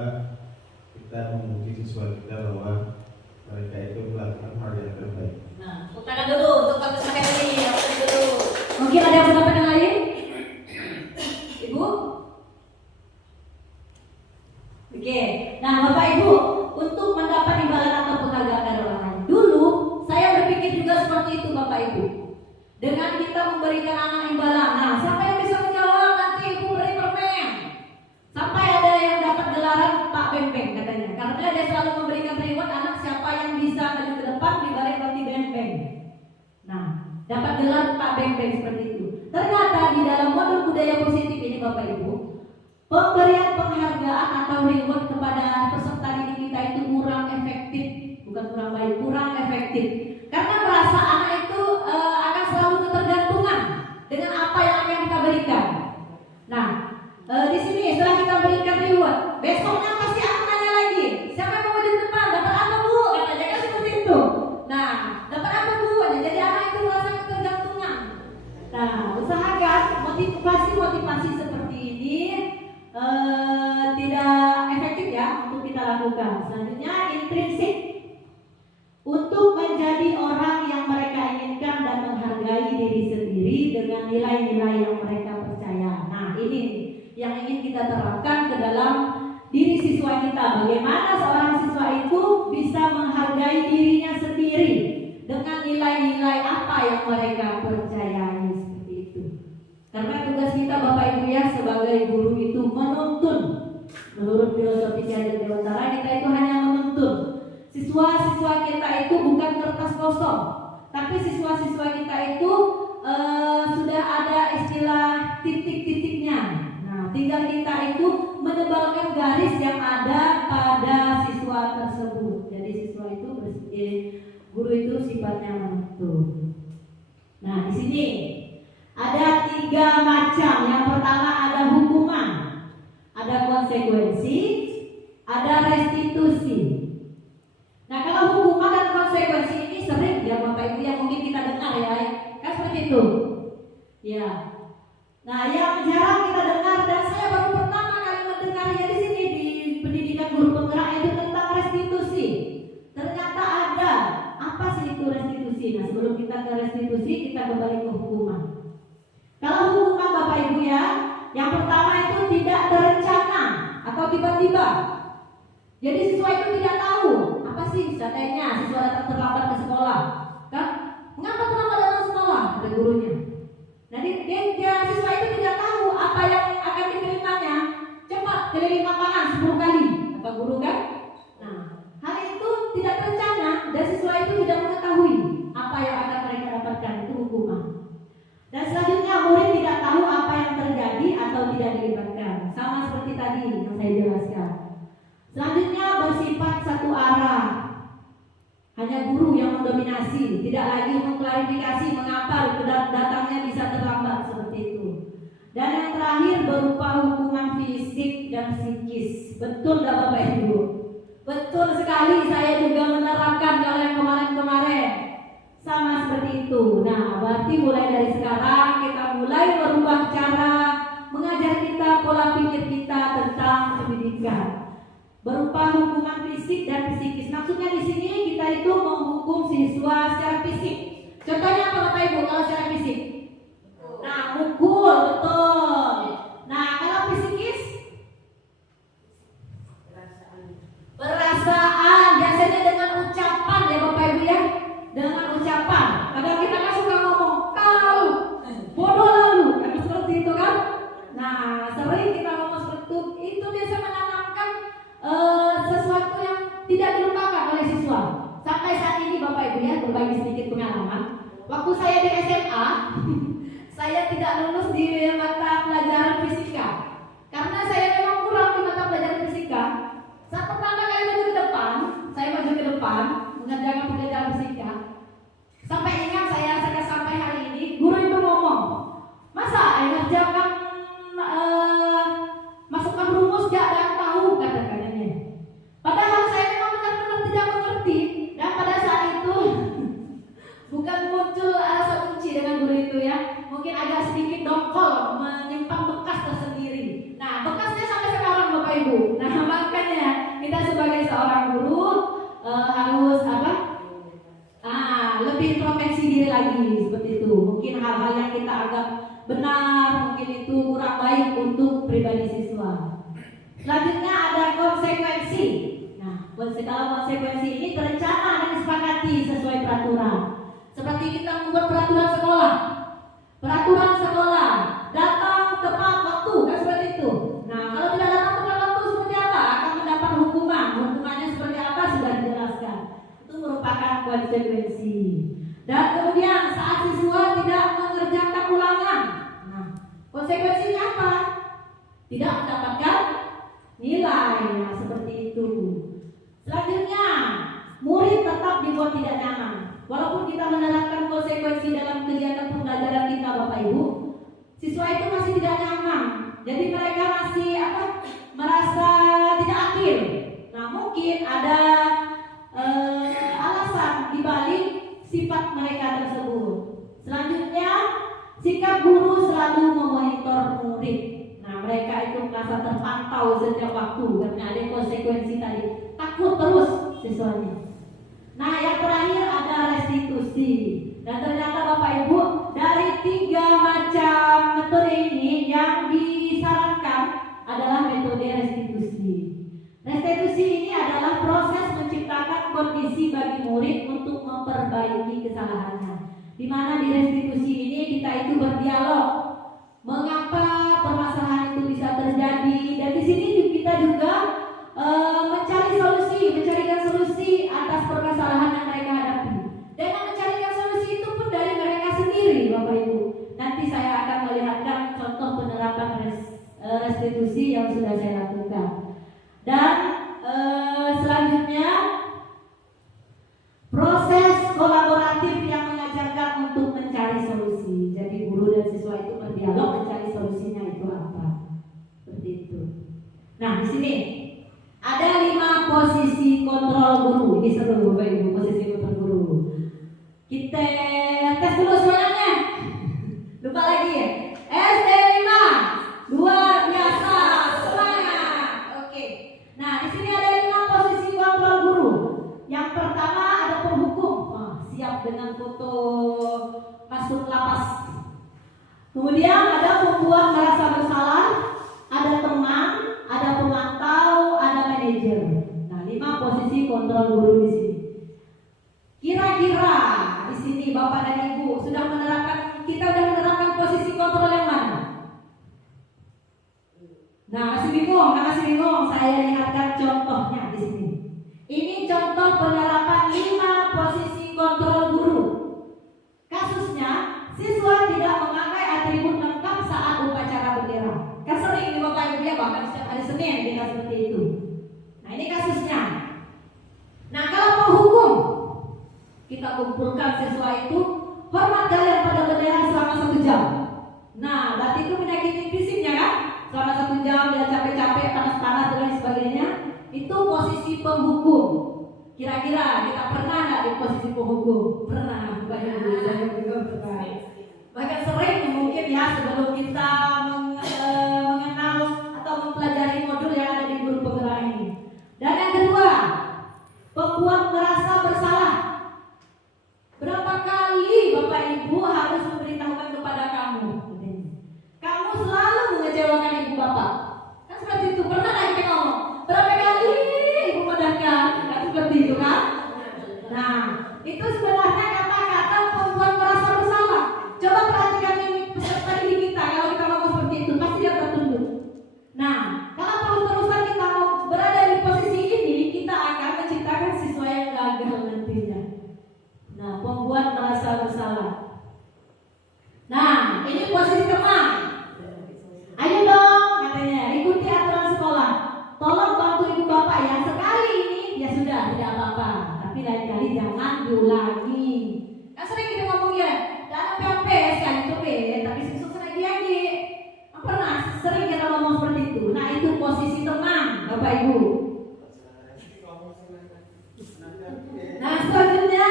kita memuji siswa kita bahwa mereka itu melakukan hal yang terbaik. Nah, tepuk tangan dulu untuk Pak Kesakan ini. Dulu. Mungkin ada yang pendapat yang lain? Ibu? Oke. Nah, Bapak Ibu, untuk mendapat imbalan atau penghargaan dari orang lain. Dulu saya berpikir juga seperti itu Bapak Ibu. Dengan kita memberikan anak imbalan. Nah, siapa yang bisa menjawab nanti Ibu beri permen. Sampai ada yang dapat gelaran Pak Beng-Beng katanya. Karena dia selalu memberikan reward anak siapa yang bisa maju ke depan diberi roti Beng-Beng. Nah, dapat gelar Pak Beng-Beng seperti itu. Ternyata di dalam modul budaya positif ini Bapak Ibu, pemberian penghargaan atau reward kepada peserta didik kita itu kurang efektif, bukan kurang baik, kurang efektif. Karena merasa anak itu akan selalu ketergantungan dengan apa yang akan kita berikan. Nah, di sini setelah kita berikan reward, besoknya pasti akan nanya lagi, siapa yang mau maju ke depan, dapat apa Bu? Katanya kan seperti itu. Nah, dapat apa Bu? Jadi anak itu merasa ketergantungan. Nah, usahakan motivasi seperti ini tidak efektif ya untuk kita lakukan. Selanjutnya intrinsik, untuk menjadi orang yang mereka inginkan dan menghargai diri sendiri dengan nilai-nilai yang mereka percaya. Nah, ini yang ingin kita terapkan ke dalam diri siswa kita. Bagaimana seorang siswa itu bisa menghargai dirinya sendiri dengan nilai-nilai apa yang mereka percayai, seperti itu. Karena tugas kita Bapak Ibu ya sebagai guru itu menuntun. Menurut filosofi Chandra Dewantara, kita itu hanya menuntun. Siswa-siswa kita itu bukan kertas kosong, tapi siswa-siswa kita itu sudah ada istilah titik-titiknya. Nah, tinggal kita itu menebalkan garis yang ada pada siswa tersebut. Jadi siswa itu guru itu sifatnya menuntun. Nah, di sini ada 3 macam. Yang pertama ada hukuman, ada konsekuensi, ada restitusi. Nah, kalau hukuman dan konsekuensi ini sering ya Bapak Ibu yang mungkin kita dengar ya, kan seperti itu. Ya. Nah, yang jarang kita dengar dan saya baru pertama kali mendengarnya di sini di pendidikan guru penggerak itu tentang restitusi. Ternyata ada. Apa sih itu restitusi? Nah, sebelum kita ke restitusi, kita kembali ke hukuman. Kalau hukuman Bapak Ibu ya, yang pertama itu tidak terencana atau tiba-tiba. Jadi siswa itu tidak tahu apa sih seandainya siswa datang terlambat ke sekolah, kan? Mengapa terlambat datang ke sekolah? Kata gurunya. Nah, siswa itu tidak tahu apa yang akan diterimanya. Cepat keliling lapangan 10 kali, kata guru kan? Nah, hal itu tidak terencana dan siswa itu tidak mengetahui apa yang akan mereka dapatkan, itu hukuman. Dan selanjutnya murid tidak tahu hanya guru yang mendominasi, tidak lagi mengklarifikasi mengapa datangnya bisa terlambat seperti itu. Dan yang terakhir berupa hukuman fisik dan psikis. Betul tidak Bapak Ibu? Betul sekali, saya juga menerapkan kalau yang kemarin-kemarin sama seperti itu. Nah, berarti mulai dari sekarang kita mulai merubah cara mengajar kita, pola pikir kita tentang pendidikan. Berupa hukuman fisik dan psikis. Maksudnya di sini kita itu menghukum siswa secara fisik. Contohnya apa Bapak Ibu kalau secara fisik? Nah, mukul, betul. Nah, kalau psikis? Perasaan, biasanya dengan ucapan ya Bapak Ibu ya. Dengan ucapan. Kadang kita kan suka ngomong, kau bodoh lalu, kan seperti itu kan? Nah, sering kita ngomong seperti itu biasa menanamkan sesuatu yang tidak dilupakan oleh siswa. Sampai saat ini Bapak Ibu ya, berbagi sedikit pengalaman. Waktu saya di SMA, saya tidak lulus di mata pelajaran fisika. Karena saya memang kurang di mata pelajaran fisika. Saat pertama kali maju ke depan, saya maju ke depan mengerjakan pelajaran fisika. Sampai ingat saya sampai hari ini, guru itu ngomong, masa ngerjakan masukkan rumus gak dan tahu kata-katanya. Padahal saya memang benar-benar tidak mengerti. Dan pada saat itu bukan muncul rasa benci dengan guru itu ya, mungkin agak sedikit dongkol, menyimpan bekas tersendiri. Nah, bekasnya sampai sekarang Bapak Ibu. Nah, makanya kita sebagai seorang guru harus lebih introspeksi diri lagi seperti itu. Mungkin hal-hal yang kita anggap benar, mungkin itu kurang baik untuk pribadi siswa. Selanjutnya ada konsekuensi. Nah, kalau konsekuensi ini terencana dan disepakati sesuai peraturan. Seperti kita membuat peraturan sekolah. Peraturan sekolah datang tepat waktu, kan seperti itu. Nah, kalau tidak datang tepat waktu seperti apa? Akan mendapat hukuman. Hukumannya seperti apa sudah dijelaskan. Itu merupakan konsekuensi. Dan kemudian saat siswa tidak mengerjakan ulangan, nah, konsekuensinya apa? Tidak mendapatkan nilai, nah, seperti itu. Selanjutnya, murid tetap dibuat tidak nyaman. Walaupun kita menerapkan konsekuensi dalam kegiatan pembelajaran kita Bapak Ibu, siswa itu masih tidak nyaman. Jadi mereka masih merasa tidak adil. Nah, mungkin ada alasan dibalik sifat mereka tersebut. Selanjutnya, sikap guru selalu memonitor murid. Nah, mereka itu merasa terpantau setiap waktu karena ada konsekuensi tadi. Takut terus siswanya. Nah, yang terakhir ada restitusi. Dan ternyata Bapak Ibu, dari 3 macam metode ini yang disarankan adalah metode restitusi. Restitusi ini adalah proses menciptakan kondisi bagi murid untuk memperbaiki kesalahannya. Di mana di restitusi ini kita itu berdialog mengapa permasalahan itu bisa terjadi, dan di sini kita juga mencarikan solusi atas permasalahan yang mereka hadapi. Dengan mencarikan solusi itu pun dari mereka sendiri Bapak Ibu. Nanti saya akan melihatkan contoh penerapan restitusi yang sudah saya lakukan. Dan selanjutnya proses kolaboratif yang mengajarkan untuk mencari solusi. Jadi guru dan siswa itu berdialog mencari solusinya itu apa. Seperti itu. Nah, di sini ada 5 posisi kontrol guru. Ini seru Bapak Ibu, posisi kontrol guru. Kita tes dulu semuanya. Lupa lagi ya. SD 5. Luar biasa. Semangat. Oke. Nah, di sini ada 5 posisi kontrol guru. Yang pertama ada penghukum. Siap dengan foto masuk lapas. Kemudian ada pembuat merasa bersalah, ada teman, ada pemantau, ada manajer. Nah, 5 posisi kontrol guru di sini. Kira-kira di sini Bapak dan Ibu sudah menerapkan posisi kontrol yang mana? Nah, masih bingung. Saya lihatkan contohnya di sini. Ini contoh penerapan 5 posisi kontrol guru. Kasusnya, siswa tidak memakai atribut lengkap saat upacara bendera. Kan sering di Bapak Ibu ya, bahkan setiap hari Senin kita seperti itu. Nah, ini kasusnya. Nah, kalau mau hukum, kita kumpulkan siswa itu, hormat kalian pada bendera selama 1 jam. Nah, berarti itu menyakiti fisiknya kan? Selama 1 jam dia capek-capek, panas-panas dan lain sebagainya. Itu posisi penghukum. Kira-kira kita pernah nggak di posisi penghukum? Pernah, banyak saya juga pernah. Bahkan sering mungkin ya sebelum kita mengenal atau mempelajari modul yang ada di guru penggerak ini. Dan yang kedua, pembuat merasa bersalah. Berapa kali Bapak Ibu harus memberitahukan kepada kamu? Kamu selalu mengecewakan ibu bapak. Kan seperti itu, pernah nggak kita ngomong? Berapa kali ibu padahkan? Kan seperti itu kan? Nah, itu sebenarnya kata-kata pembuat merasa bersalah. Coba perhatikan ini peserta didik kita, kalau kita ngomong seperti itu pasti dia tertunduk. Nah, kalau terus-terusan kita mau berada di posisi ini, kita akan menciptakan siswa yang gagal nantinya. Nah, pembuat merasa bersalah. Nah, ini posisi teman. Ayo dong, katanya, ikuti aturan sekolah. Tolong bantu ibu bapak ya. Sekali ini ya sudah, tidak apa-apa. Tapi lain kali jangan diulangi. Kan sering kita ngomong ya, jangan PHP sekali itu tapi susah lagi. Pernah sering kita ngomong seperti itu. Nah, itu posisi teman, Bapak Ibu. Nah, selanjutnya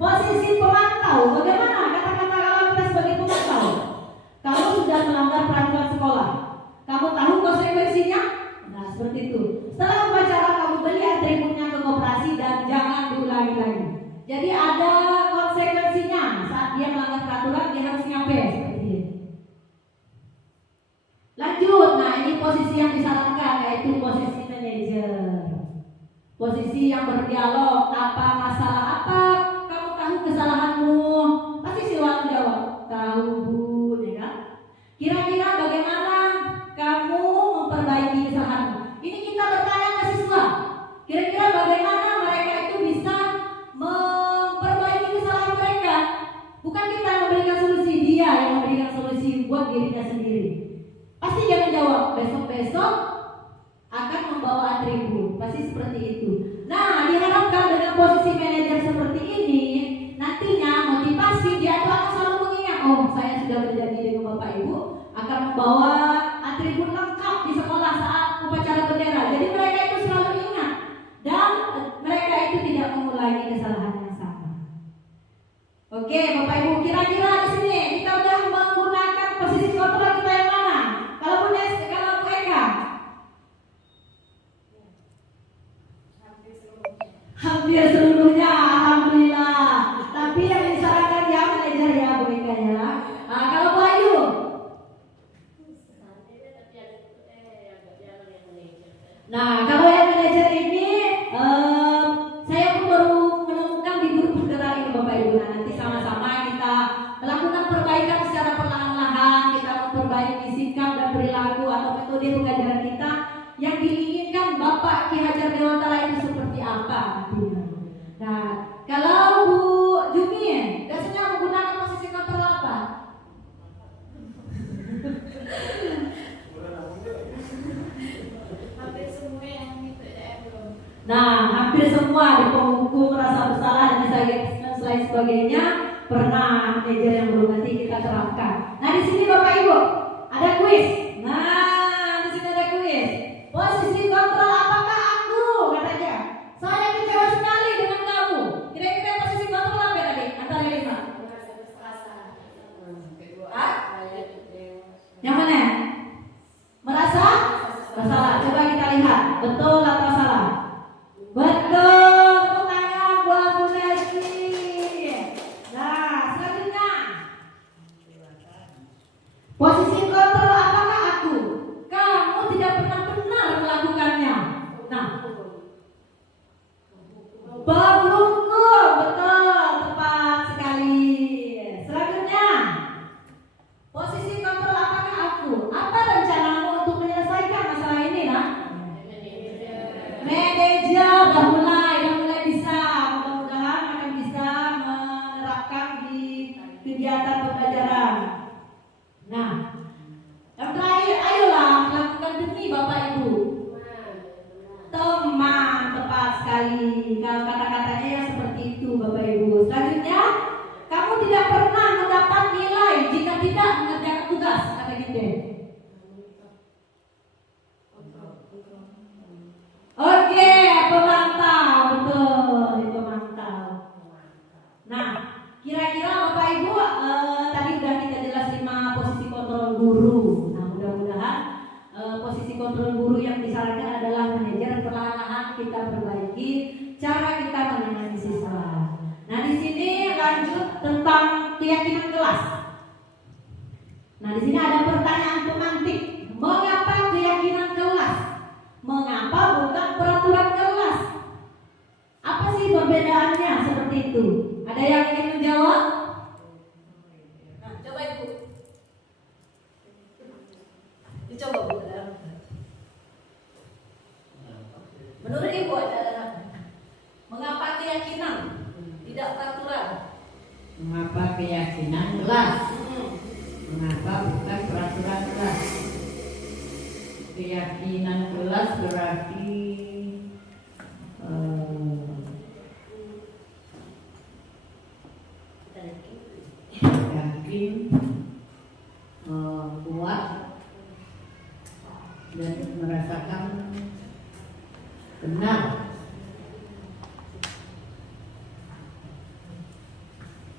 posisi pemantau. Bagaimana kata-kata kalau kita sebagai pemantau? Kamu sudah melanggar peraturan sekolah. Kamu tahu konsekuensinya? Nah, seperti itu. Setelah upacara kamu beli atributnya ke koperasi dan jangan diulangi lagi. Jadi ada konsekuensinya. Saat dia melanggar peraturan, dia harus nyampe seperti ini. Lanjut. Nah, ini posisi yang disarankan, yaitu posisi manajer. Posisi yang berdialog. Apa masalah apa? Kamu tahu kesalahanmu? Pasti siswa menjawab, tahu Bu. Kira-kira bagaimana kamu memperbaiki kesalahanmu? Ini kita bertanya ke siswa. Kira-kira bagaimana mereka itu bisa memperbaiki kesalahan mereka? Bukan kita memberikan solusi, dia yang memberikan solusi buat dirinya sendiri. Pasti dia menjawab, besok-besok akan membawa atribut. Pasti seperti itu. Nah, diharapkan dengan posisi manajer seperti ini, nantinya motivasi dia itu akan selalu mengingat, oh saya sudah berjanji dengan Bapak Ibu akan membawa atribut lengkap di sekolah saat upacara bendera. Jadi mereka itu selalu ingat dan mereka itu tidak mengulangi kesalahan yang sama. Oke, Bapak Ibu, kira-kira di sini kita sudah menggunakan posisi kontrol kita yang mana? Kalau Bu Eka? Hampir seluruhnya, alhamdulillah. Tapi yang disarankan ya manajer ya Bu Eka ya. Nah, kalau Bu Ayu? Nah, kalau yang manajer ini saya pun baru menemukan di guru penggerak ini Bapak Ibu. Nah, nanti sama-sama kita melakukan perbaikan secara perlahan-lahan. Kita memperbaiki sikap dan perilaku atau metode pengajaran kita yang diinginkan Bapak Ki Hajar Dewantara itu seperti apa nantinya. Nah, kalau Bu Jumi biasanya menggunakan posisi kontrol apa? Nah, hampir semua di penghukum merasa bersalah dan selain sebagainya pernah manajer yang belum nanti kita terapkan. Nah, di sini Bapak Ibu ada kuis. Nah, di sini ada kuis. Posisi kontrol apakah aku? Katanya. Saya kecewa sekali dengan kamu. Kira-kira posisi kontrol apa tadi? Antara yang lima. Yang mana? Merasa bersalah. Coba kita lihat betul atau salah. Betul, tepuk tangan buat Bu Nesi. Nah, selanjutnya posisi kontrol apakah aku? Kamu tidak pernah benar melakukannya. Nah, berhukum, betul, tepat sekali. Selanjutnya posisi kontrol apakah aku? Apa rencanamu untuk menyelesaikan masalah ini? Nah, Oke, pemantau, betul, pemantau. Nah, kira-kira Bapak Ibu tadi udah kita jelas 5 posisi kontrol guru. Nah, mudah-mudahan posisi kontrol guru yang disarankan adalah manajer. Perlahan-lahan kita perbaiki cara kita menangani siswa. Nah, di sini lanjut tentang keyakinan kelas. Nah, di sini ada pertanyaan pemantik. Mengapa keyakinan kelas? Mengapa bukan peraturan kelas? Apa sih perbedaannya seperti itu? Ada yang ingin menjawab? Nah, coba Ibu. Dicoba Bu. Menurut Ibu ada apa? Mengapa keyakinan tidak peraturan? Mengapa keyakinan kelas? Mengapa bukan peraturan kelas? Keyakinan kelas berarti yakin, kuat, dan merasakan benar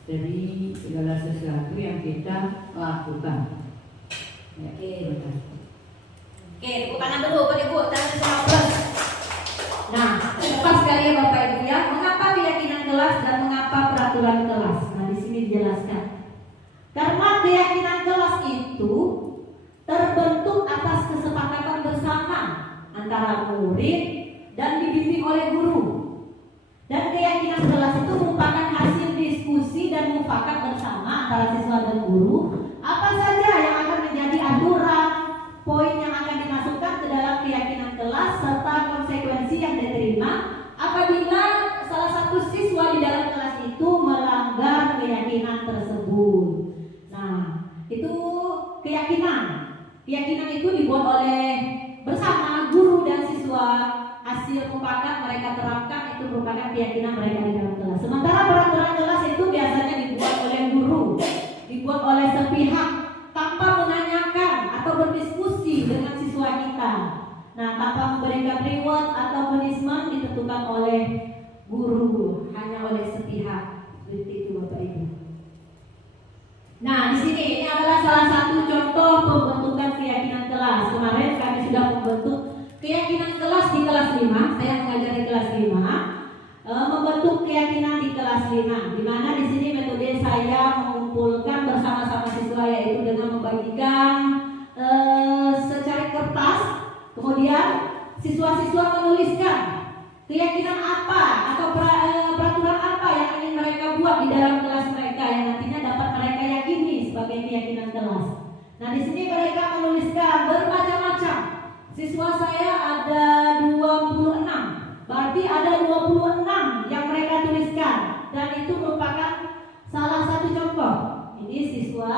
dari segala sesuatu yang kita lakukan. Ya, betul. Oke, tepuk tangan dulu Bapak Ibu, tangan semua plus. Nah, pas sekali ya Bapak Ibu ya, mengapa keyakinan kelas dan mengapa peraturan kelas? Nah, di sini dijelaskan. Karena keyakinan kelas itu terbentuk atas kesepakatan bersama antara murid dan dibimbing oleh guru. Dan keyakinan kelas itu merupakan hasil diskusi dan mufakat bersama antara siswa dan guru. Apa saja yang akan menjadi aturan, poin yang akan dimasukkan ke dalam keyakinan kelas serta konsekuensi yang diterima apabila salah satu siswa di dalam kelas itu melanggar keyakinan tersebut. Nah, itu keyakinan. Keyakinan itu dibuat oleh bersama guru dan siswa. Hasil mufakat mereka terapkan itu merupakan keyakinan mereka di dalam kelas. Sementara peraturan kelas itu biasanya dibuat oleh guru, dibuat oleh sepihak tanpa menanyakan atau berdiskusi dengan siswa kita. Nah, tanpa memberikan reward atau punishment ditentukan oleh guru, hanya oleh sepihak. Seperti itu Bapak Ibu. Nah, di sini ini adalah salah satu contoh pembentukan keyakinan kelas. Kemarin kami sudah membentuk keyakinan kelas di kelas 5. Saya mengajar di kelas 5. Membentuk keyakinan di kelas 5, di mana di sini metode saya mengumpulkan bersama-sama siswa, yaitu dengan membagikan secari kertas, kemudian siswa-siswa menuliskan keyakinan apa atau peraturan apa yang ingin mereka buat di dalam kelas mereka yang nantinya dapat mereka yakini sebagai keyakinan kelas. Nah, di sini mereka menuliskan bermacam-macam. Siswa saya ada 26, berarti ada 26 yang mereka tuliskan, dan itu merupakan salah satu contoh. Ini siswa,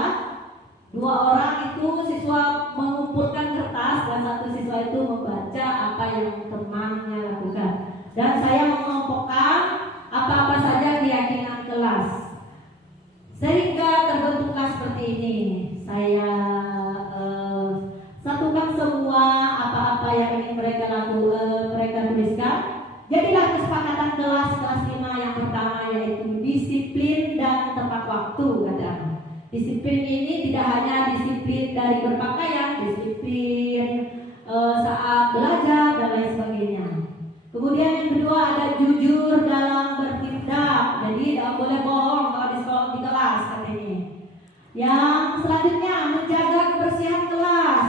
2 orang itu siswa mengumpulkan kertas dan satu siswa itu membaca apa yang temannya lakukan. Dan saya mengelompokkan apa-apa saja keyakinan kelas, sehingga terbentuklah seperti ini. Saya satukan semua apa-apa yang ingin mereka tuliskan. Jadilah kesepakatan kelas 5 yang pertama, yaitu disiplin dan tepat waktu, kata. Disiplin ini tidak hanya disiplin dari berpakaian, disiplin saat belajar dan lain sebagainya. Kemudian yang kedua ada jujur dalam bertindak, jadi tidak boleh bohong kalau di sekolah di kelas katanya. Yang selanjutnya menjaga kebersihan kelas.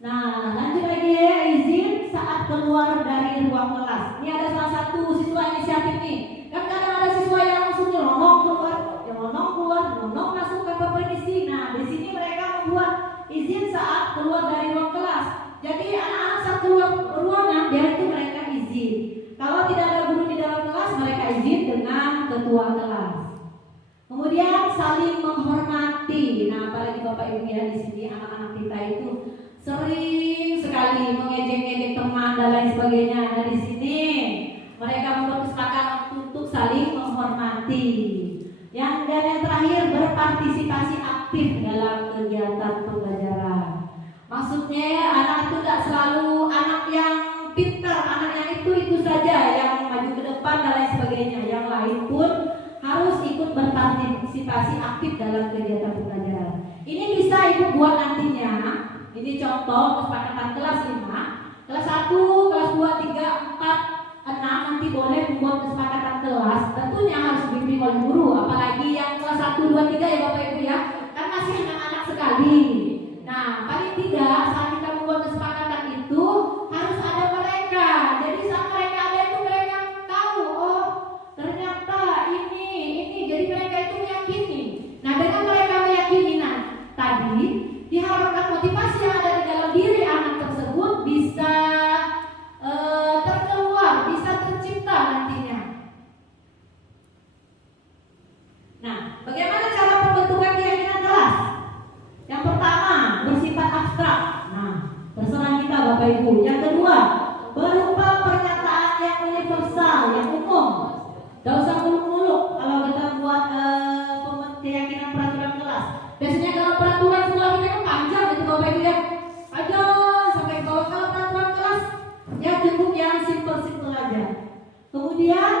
Nah, lanjut lagi ya, izin saat keluar dari ruang kelas. Ini ada salah satu siswa inisiatif nih. Kan kadang ada siswa yang langsung nyelonong keluar, nyelonong masuk ke permisi. Nah, di sini mereka membuat izin saat keluar dari ruang kelas. Jadi anak-anak saat keluar ruangan, dia itu mereka izin. Kalau tidak ada guru di dalam kelas, mereka izin dengan ketua kelas. Kemudian saling menghormati. Nah, apalagi Bapak Ibu ya, di sini anak-anak kita itu sering sekali mengejek-ngejek teman dan lain sebagainya. Nah, di sini mereka membuat kesepakatan untuk saling menghormati. Dan yang terakhir berpartisipasi aktif dalam kegiatan pembelajaran. Maksudnya anak itu tidak selalu anak yang pintar, anak sebagainya. Yang lain pun harus ikut berpartisipasi aktif dalam kegiatan pembelajaran. Ini bisa Ibu buat nantinya. Ini contoh kesepakatan kelas 5, kelas 1, kelas 2, 3, 4, 6 nanti boleh membuat kesepakatan kelas. Tentunya harus dibimbing oleh guru, apalagi yang kelas 1, 2, 3 ya Bapak Ibu ya. Kan masih anak-anak sekali. Nah, paling tidak saat kita membuat kesepakatan itu harus ada mereka. Jadi saat mereka ada itu mereka tahu, oh ternyata ini. Jadi mereka itu meyakini. Nah, dengan mereka meyakini tadi diharapkan motivasi yang ada di dalam diri anak tersebut bisa terkeluar, bisa tercipta nantinya. Nah, bagaimana cara pembentukan keyakinan kelas? Yang pertama, bersifat abstrak. Nah, terserah kita Bapak Ibu. Yang kedua, berupa pernyataan yang universal, yang umum. Gak usah muluk-muluk kalau kita buat keyakinan peraturan kelas. Biasanya kalau peraturan sekolah kita kan panjang gitu Bapak Ibu ya. Panjang sampai ke bawah. Kalau peraturan kelas ya cukup yang simple-simple aja. Kemudian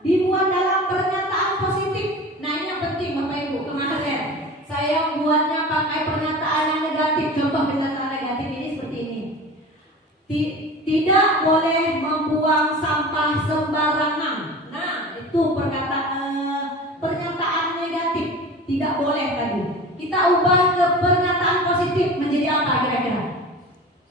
dibuat dalam pernyataan positif. Nah, ini yang penting Bapak Ibu. Kemarin saya buatnya pakai pernyataan yang negatif. Contoh pernyataan negatif ini seperti ini. Tidak boleh membuang sampah sembarangan. Nah, itu pernyataan negatif. Tidak boleh tadi. Kita ubah ke pernyataan positif menjadi apa kira-kira?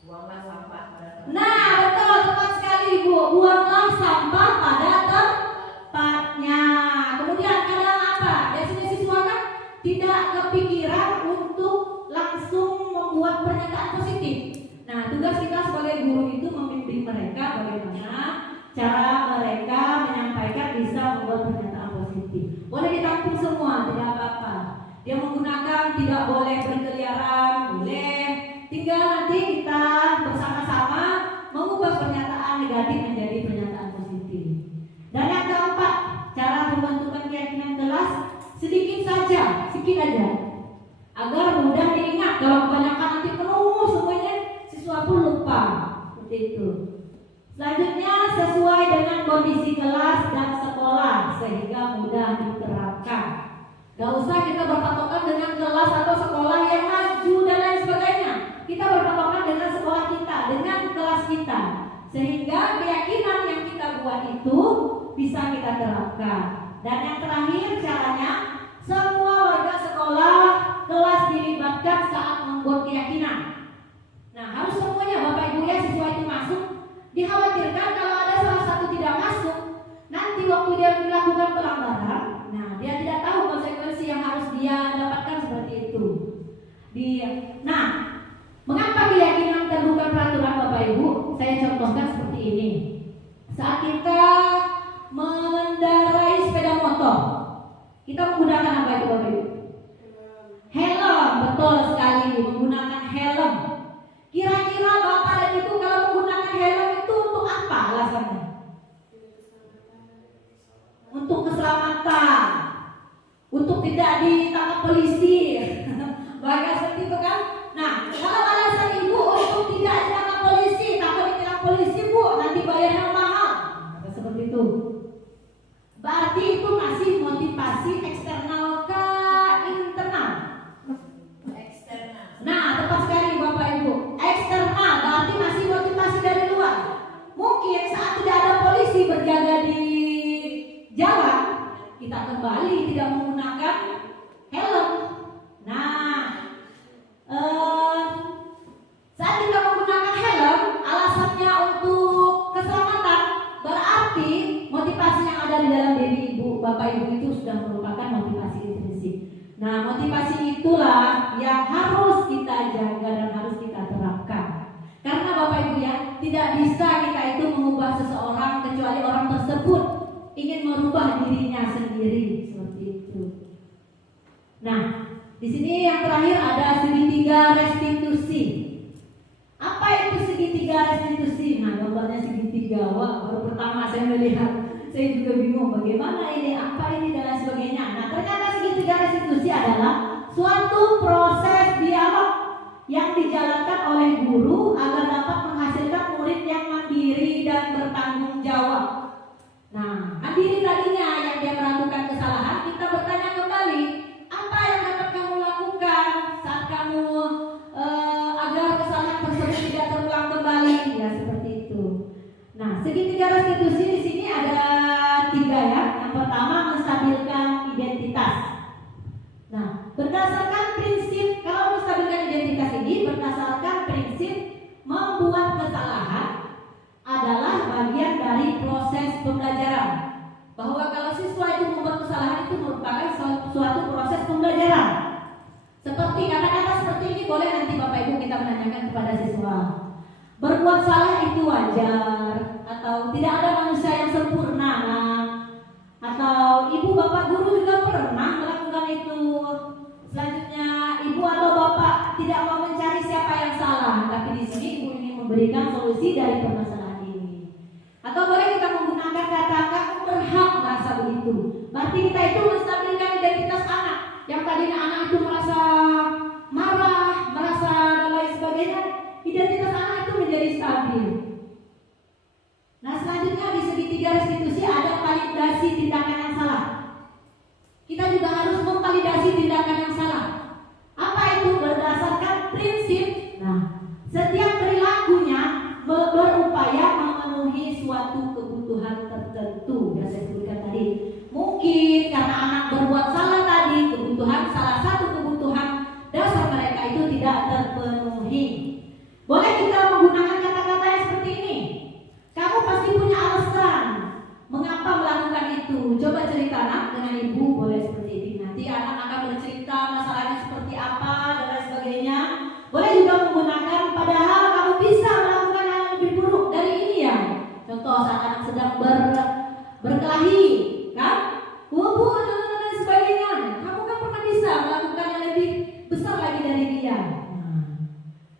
Buanglah sampah pada tempat. Nah, betul, tepat sekali Ibu. Buanglah sampah pada tempatnya. Kemudian kadang apa? Biasanya siswa kan tidak kepikiran untuk langsung membuat pernyataan positif. Nah, tugas kita sebagai guru itu membimbing mereka bagaimana cara mereka menyampaikan bisa membuat pernyataan positif. Boleh ditampung semua, tidak apa-apa. Dia menggunakan tidak boleh berkeliaran, boleh. Tinggal nanti kita bersama-sama mengubah pernyataan negatif menjadi pernyataan positif. Dan yang keempat, cara membentukkan keyakinan kelas sedikit saja, agar mudah diingat. Kalau kebanyakan nanti penuh semuanya, siswa pun lupa. Seperti itu. Selanjutnya sesuai dengan kondisi kelas dan sekolah sehingga mudah diterapkan. Gak usah kita berpatokan dengan kelas atau sekolah yang maju dan lain sebagainya. Kita berpatokan dengan sekolah kita, dengan kelas kita, sehingga keyakinan yang kita buat itu bisa kita terapkan. Dan yang terakhir caranya, semua warga sekolah kelas dilibatkan saat membuat keyakinan. Nah, harus semuanya Bapak Ibu ya, siswa itu masuk. Dikhawatirkan kalau ada salah satu tidak masuk, nanti waktu dia melakukan pelanggaran, nah dia tidak tahu konsekuensi yang harus dia dapatkan seperti itu. Nah, mengapa keyakinan bukan peraturan Bapak Ibu? Saya contohkan seperti ini. Saat kita mengendarai sepeda motor, kita menggunakan apa itu Bapak Ibu? Helm, betul sekali, menggunakan helm. Kira-kira Bapak dan Ibu kalau menggunakan helm itu untuk apa alasannya? Untuk keselamatan, untuk tidak ditangkap polisi. Bahkan seperti itu kan? Nah, kalau alasan Ibu untuk tidak ditangkap polisi, takut ditilang polisi Bu, nanti bayarnya mahal. Nah, seperti itu. Berarti itu masih motivasi eksternal ke internal. Nah, tepat sekali Bapak Ibu. Eksternal berarti masih motivasi dari luar. Mungkin saat tidak ada polisi berjaga di jalan, kita kembali tidak menggunakan helm. Nah, saat kita menggunakan helm, alasannya untuk keselamatan, berarti motivasi yang ada di dalam diri Ibu, Bapak Ibu itu sudah merupakan motivasi intrinsik. Nah, motivasi itulah yang harus kita jaga dan harus kita terapkan. Karena Bapak Ibu ya, tidak bisa kita itu mengubah seseorang kecuali orang tersebut ingin merubah dirinya sendiri, seperti itu. Nah, di sini yang terakhir ada segitiga restitusi. Apa itu segitiga restitusi? Nah, gambarnya segitiga. Wah, baru pertama saya melihat. Saya juga bingung bagaimana ini, apa ini dan lain sebagainya. Nah, ternyata segitiga restitusi adalah suatu proses dialog yang dijalankan oleh guru agar dapat menghasilkan murid yang mandiri dan bertanggung jawab. Nah, diri tadinya yang dia melakukan kesalahan, kita bertanya kembali, apa yang dapat kamu lakukan saat kamu agar kesalahan tersebut tidak terulang kembali? Ya seperti itu. Nah, segitiga restitusi di sini ada 3 ya. Yang pertama menstabilkan identitas. Nah, berdasarkan prinsip, kalau menstabilkan identitas ini berdasarkan prinsip membuat kesalahan adalah bagian dari proses pembelajaran. Bahwa kalau siswa itu membuat kesalahan itu merupakan suatu proses pembelajaran. Seperti kata-kata seperti ini boleh nanti Bapak Ibu kita menanyakan kepada siswa. Berbuat salah itu wajar, atau tidak ada manusia yang sempurna, atau ibu bapak guru juga pernah melakukan itu. Selanjutnya ibu atau bapak tidak mau mencari siapa yang salah, tapi di sini ibu ingin memberikan solusi dari permasalahan ini. Atau boleh kita menggunakan kata kamu berhak merasa begitu. Berarti kita itu menstabilkan identitas anak. Yang tadinya anak itu merasa marah, merasa dan lain sebagainya, identitas anak itu menjadi stabil. Nah, selanjutnya di segitiga restitusi ada validasi tindakan yang salah. Kita juga harus memvalidasi tindakan yang salah. Apa itu? Berdasarkan prinsip. Nah, setiap perilakunya berupaya memenuhi suatu kebutuhan tertentu. Yang saya sebutkan tadi. Mungkin karena anak berbuat salah tadi, salah satu kebutuhan dasar mereka itu tidak terpenuhi. Boleh kita menggunakan kata-kata yang seperti ini. Kamu pasti punya alasan mengapa melakukan itu. Coba cerita nak dengan ibu, boleh seperti ini. Nanti anak akan bercerita masalahnya seperti apa dan lain sebagainya. Boleh juga menggunakan padahal kamu bisa melakukan hal yang lebih buruk dari ini ya. Contoh saat anak sedang berkelahi, kan? Bu dan sebagainya. Kamu kan pernah bisa melakukan yang lebih besar lagi dari dia.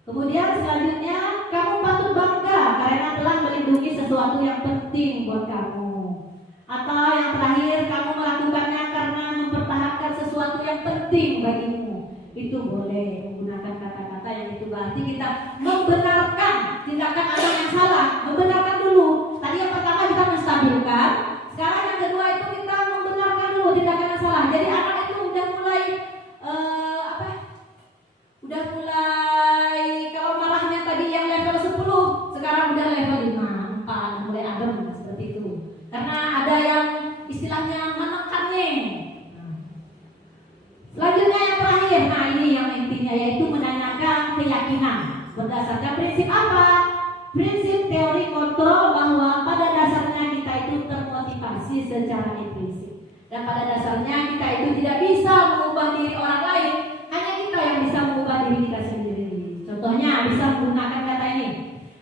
Kemudian selanjutnya kamu patut bangga karena telah melindungi sesuatu yang penting buat kamu. Atau yang terakhir kamu melakukannya karena mempertahankan sesuatu yang penting bagimu. Itu boleh menggunakan kata-kata yang itu berarti kita membenarkan tindakan anak yang salah. Membenarkan dulu. Tadi yang pertama kita menstabilkan. Sekarang yang kedua itu kita membenarkan dulu tindakan yang salah. Jadi anak itu udah mulai udah mulai kalau marahnya tadi yang level 10 sekarang udah level 5, 4, mulai adem seperti itu. Karena ada yang istilahnya menekannya. Selanjutnya yang terakhir, nah ini yang intinya yaitu menanyakan keyakinan. Berdasarkan prinsip apa? Prinsip teori kontrol bahwa pada dasarnya kita itu termotivasi secara intrinsik. Dan pada dasarnya kita itu tidak bisa mengubah diri orang lain. Hanya kita yang bisa mengubah diri kita sendiri. Contohnya bisa menggunakan kata ini.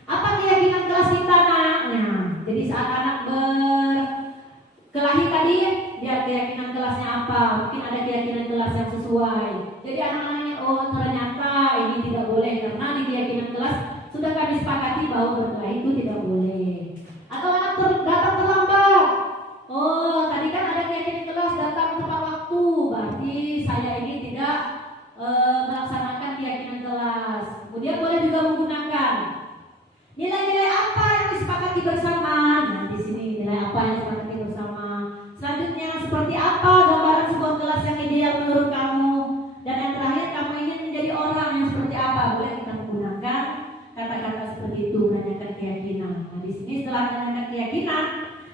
Apa keyakinan kelas kita nak? Nah, jadi saat anak berkelahi tadi, dia keyakinan kelasnya apa? Mungkin ada keyakinan kelas yang sesuai. Jadi anak-anaknya, oh ternyata ini tidak boleh karena di keyakinan kelas sudah kami sepakati bahwa berkelahi itu tidak boleh. Atau anak datang terlambat. Oh, tadi kan ada keyakinan kelas datang tepat waktu. Berarti saya ini tidak melaksanakan keyakinan kelas. Kemudian boleh juga menggunakan nilai-nilai apa yang disepakati bersama. Nah, di sini nilai apa yang disepakati bersama. Selanjutnya seperti apa gambaran sebuah kelas yang ideal menurut kamu. Dan yang terakhir kamu ingin menjadi orang yang seperti apa. Boleh kita menggunakan kata-kata seperti itu, menanyakan keyakinan. Nah, di sini setelah menanyakan keyakinan,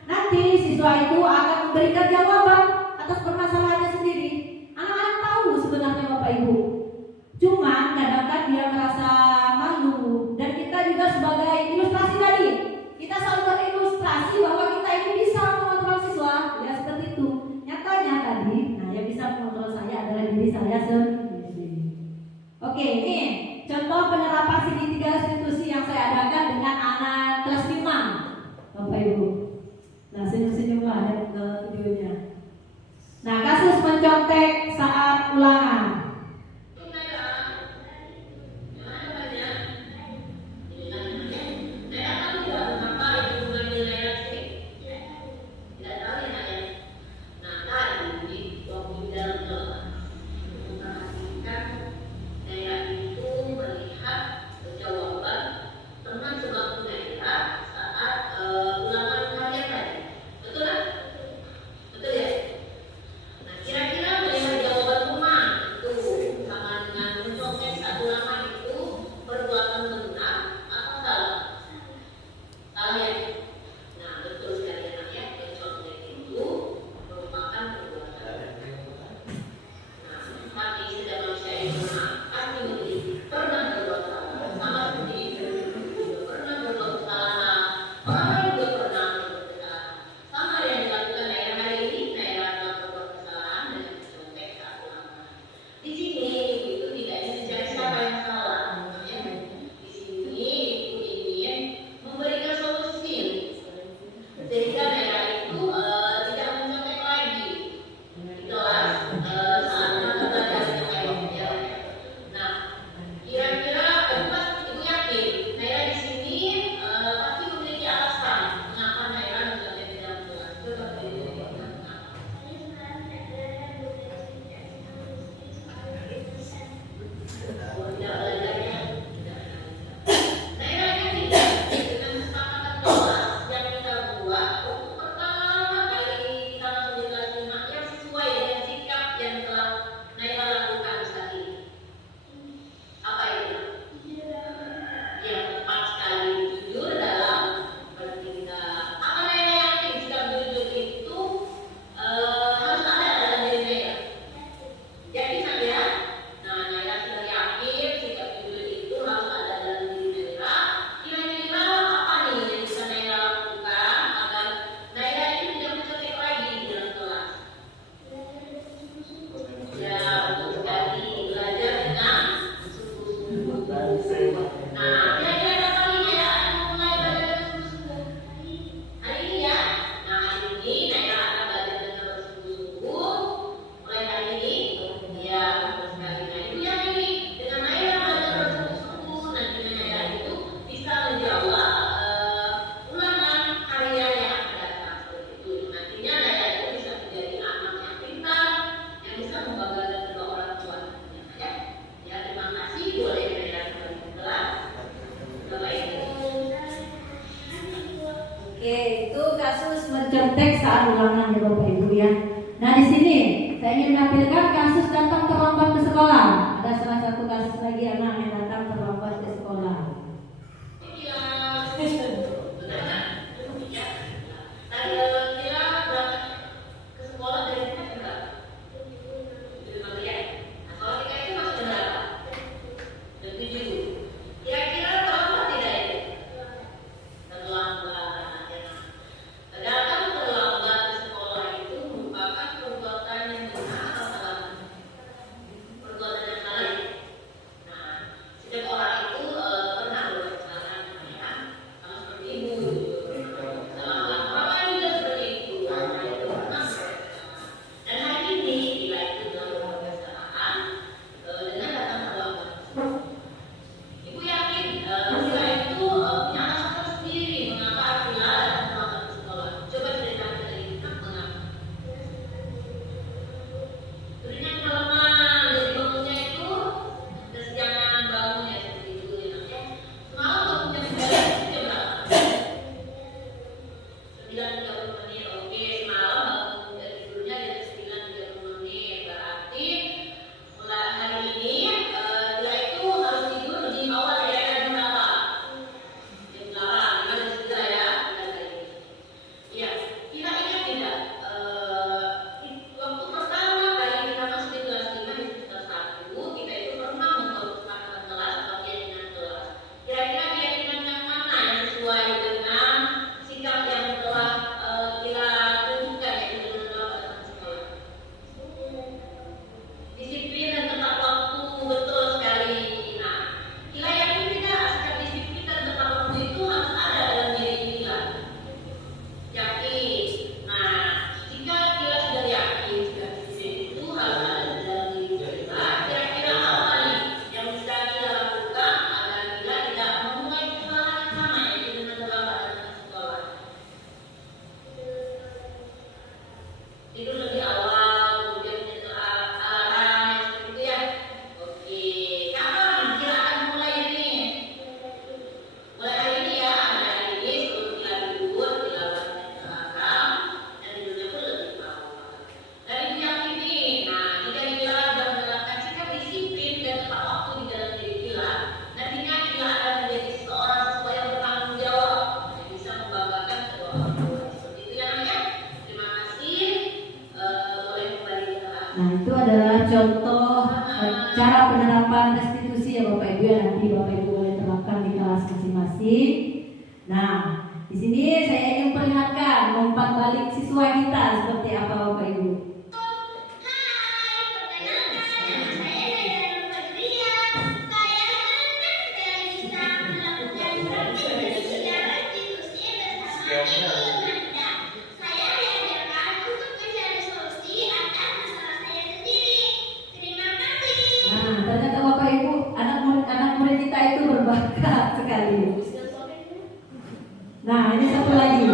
nanti siswa itu akan memberikan jawaban atas permasalahannya sendiri. Anak-anak tahu sebenarnya Bapak Ibu. Cuma kadang-kadang dia merasa malu. Dan kita juga sebagai ilustrasi tadi, kita selalu berilustrasi bahwa kita ini bisa mengontrol siswa. Ya seperti itu. Nyatanya tadi, nah yang bisa mengontrol saya adalah diri saya sendiri. Oke, ini contoh penerapan segitiga restitusi yang saya adakan dengan anak kelas 5 Bapak Ibu. Nah, senyum-senyum lah ada ke videonya. Nah, kasus mencontek saat ulangan. Jawaban teman sebab daerah saat ulangan tercontek saat ulangan ya Bapak Ibu ya. Nah di sini saya ingin menampilkan kasus datang terlambat ke sekolah. Ada salah satu kasus lagi anak yang datang terlambat ke sekolah. Nah itu adalah contoh cara penerapan restitusi ya Bapak Ibu, yang nanti Bapak Ibu boleh terapkan di kelas masing-masing. Nah di sini saya ingin perlihatkan umpan balik siswa kita seperti apa Bapak Ibu. Ternyata Bapak Ibu, anak murid kita itu berbakat sekali. Nah, ini satu lagi.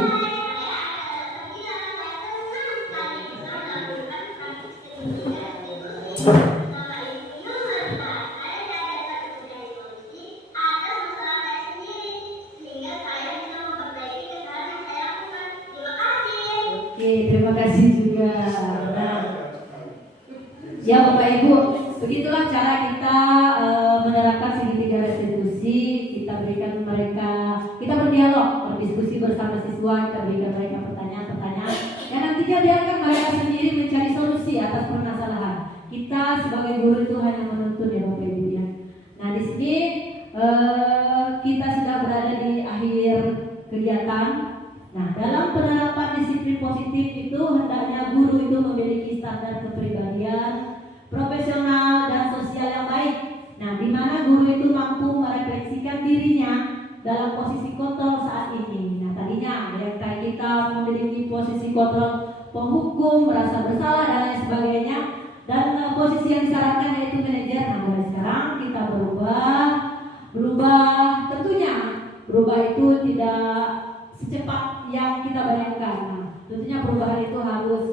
Oke, terima kasih juga. Nah, ya Bapak Ibu, begitulah cara kita menerapkan segitiga restitusi. Kita berikan mereka, kita berdialog, berdiskusi bersama siswa, kita berikan mereka pertanyaan-pertanyaan yang nantinya biarkan mereka sendiri mencari solusi atas permasalahan. Kita sebagai guru itu hanya menuntun ya Bapak Ibu ya. Nah di sini kita sudah berada di akhir kegiatan. Nah dalam penerapan disiplin positif itu hendaknya guru itu memiliki standar kepribadian profesional dan sosial yang baik. Nah, di mana guru itu mampu merefleksikan dirinya dalam posisi kontrol saat ini. Nah, tadinya mereka kita memiliki posisi kontrol penghukum, merasa bersalah dan lain sebagainya. Dan posisi yang disarankan yaitu manajer. Nah, mulai sekarang kita berubah tentunya. Berubah itu tidak secepat yang kita bayangkan. Nah, tentunya perubahan itu harus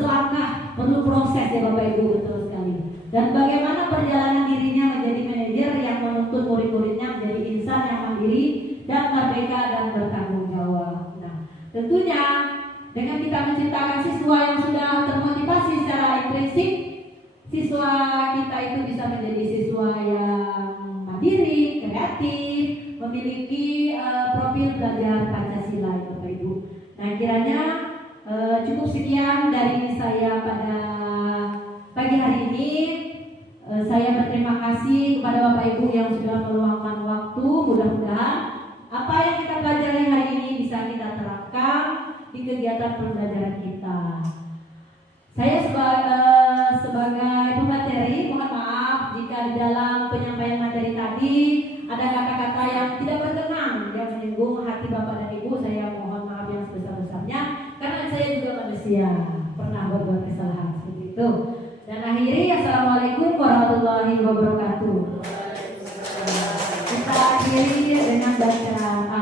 selangkah, perlu proses ya Bapak Ibu, betul sekali. Dan bagaimana perjalanan dirinya menjadi manajer yang menuntut murid-muridnya menjadi insan yang mandiri dan merdeka dan bertanggung jawab. Nah, mandiri, kreatif, memiliki profil belajar Pancasila ya Bapak Ibu. Nah kiranya cukup sekian dari saya pada pagi hari ini. Saya berterima kasih kepada Bapak Ibu yang sudah meluangkan waktu. Mudah-mudahan apa yang kita pelajari hari ini bisa kita terapkan di kegiatan pembelajaran kita. Saya sebagai pemateri, mohon maaf jika di dalam penyampaian materi tadi ada kata-kata yang tidak berkenan yang menyinggung hati Bapak dan Ibu. Saya mohon maaf yang sebesar-besarnya karena saya juga manusia, pernah berbuat kesalahan seperti itu. Dan akhiri, assalamualaikum warahmatullahi wabarakatuh. Kita akhiri dengan bacaan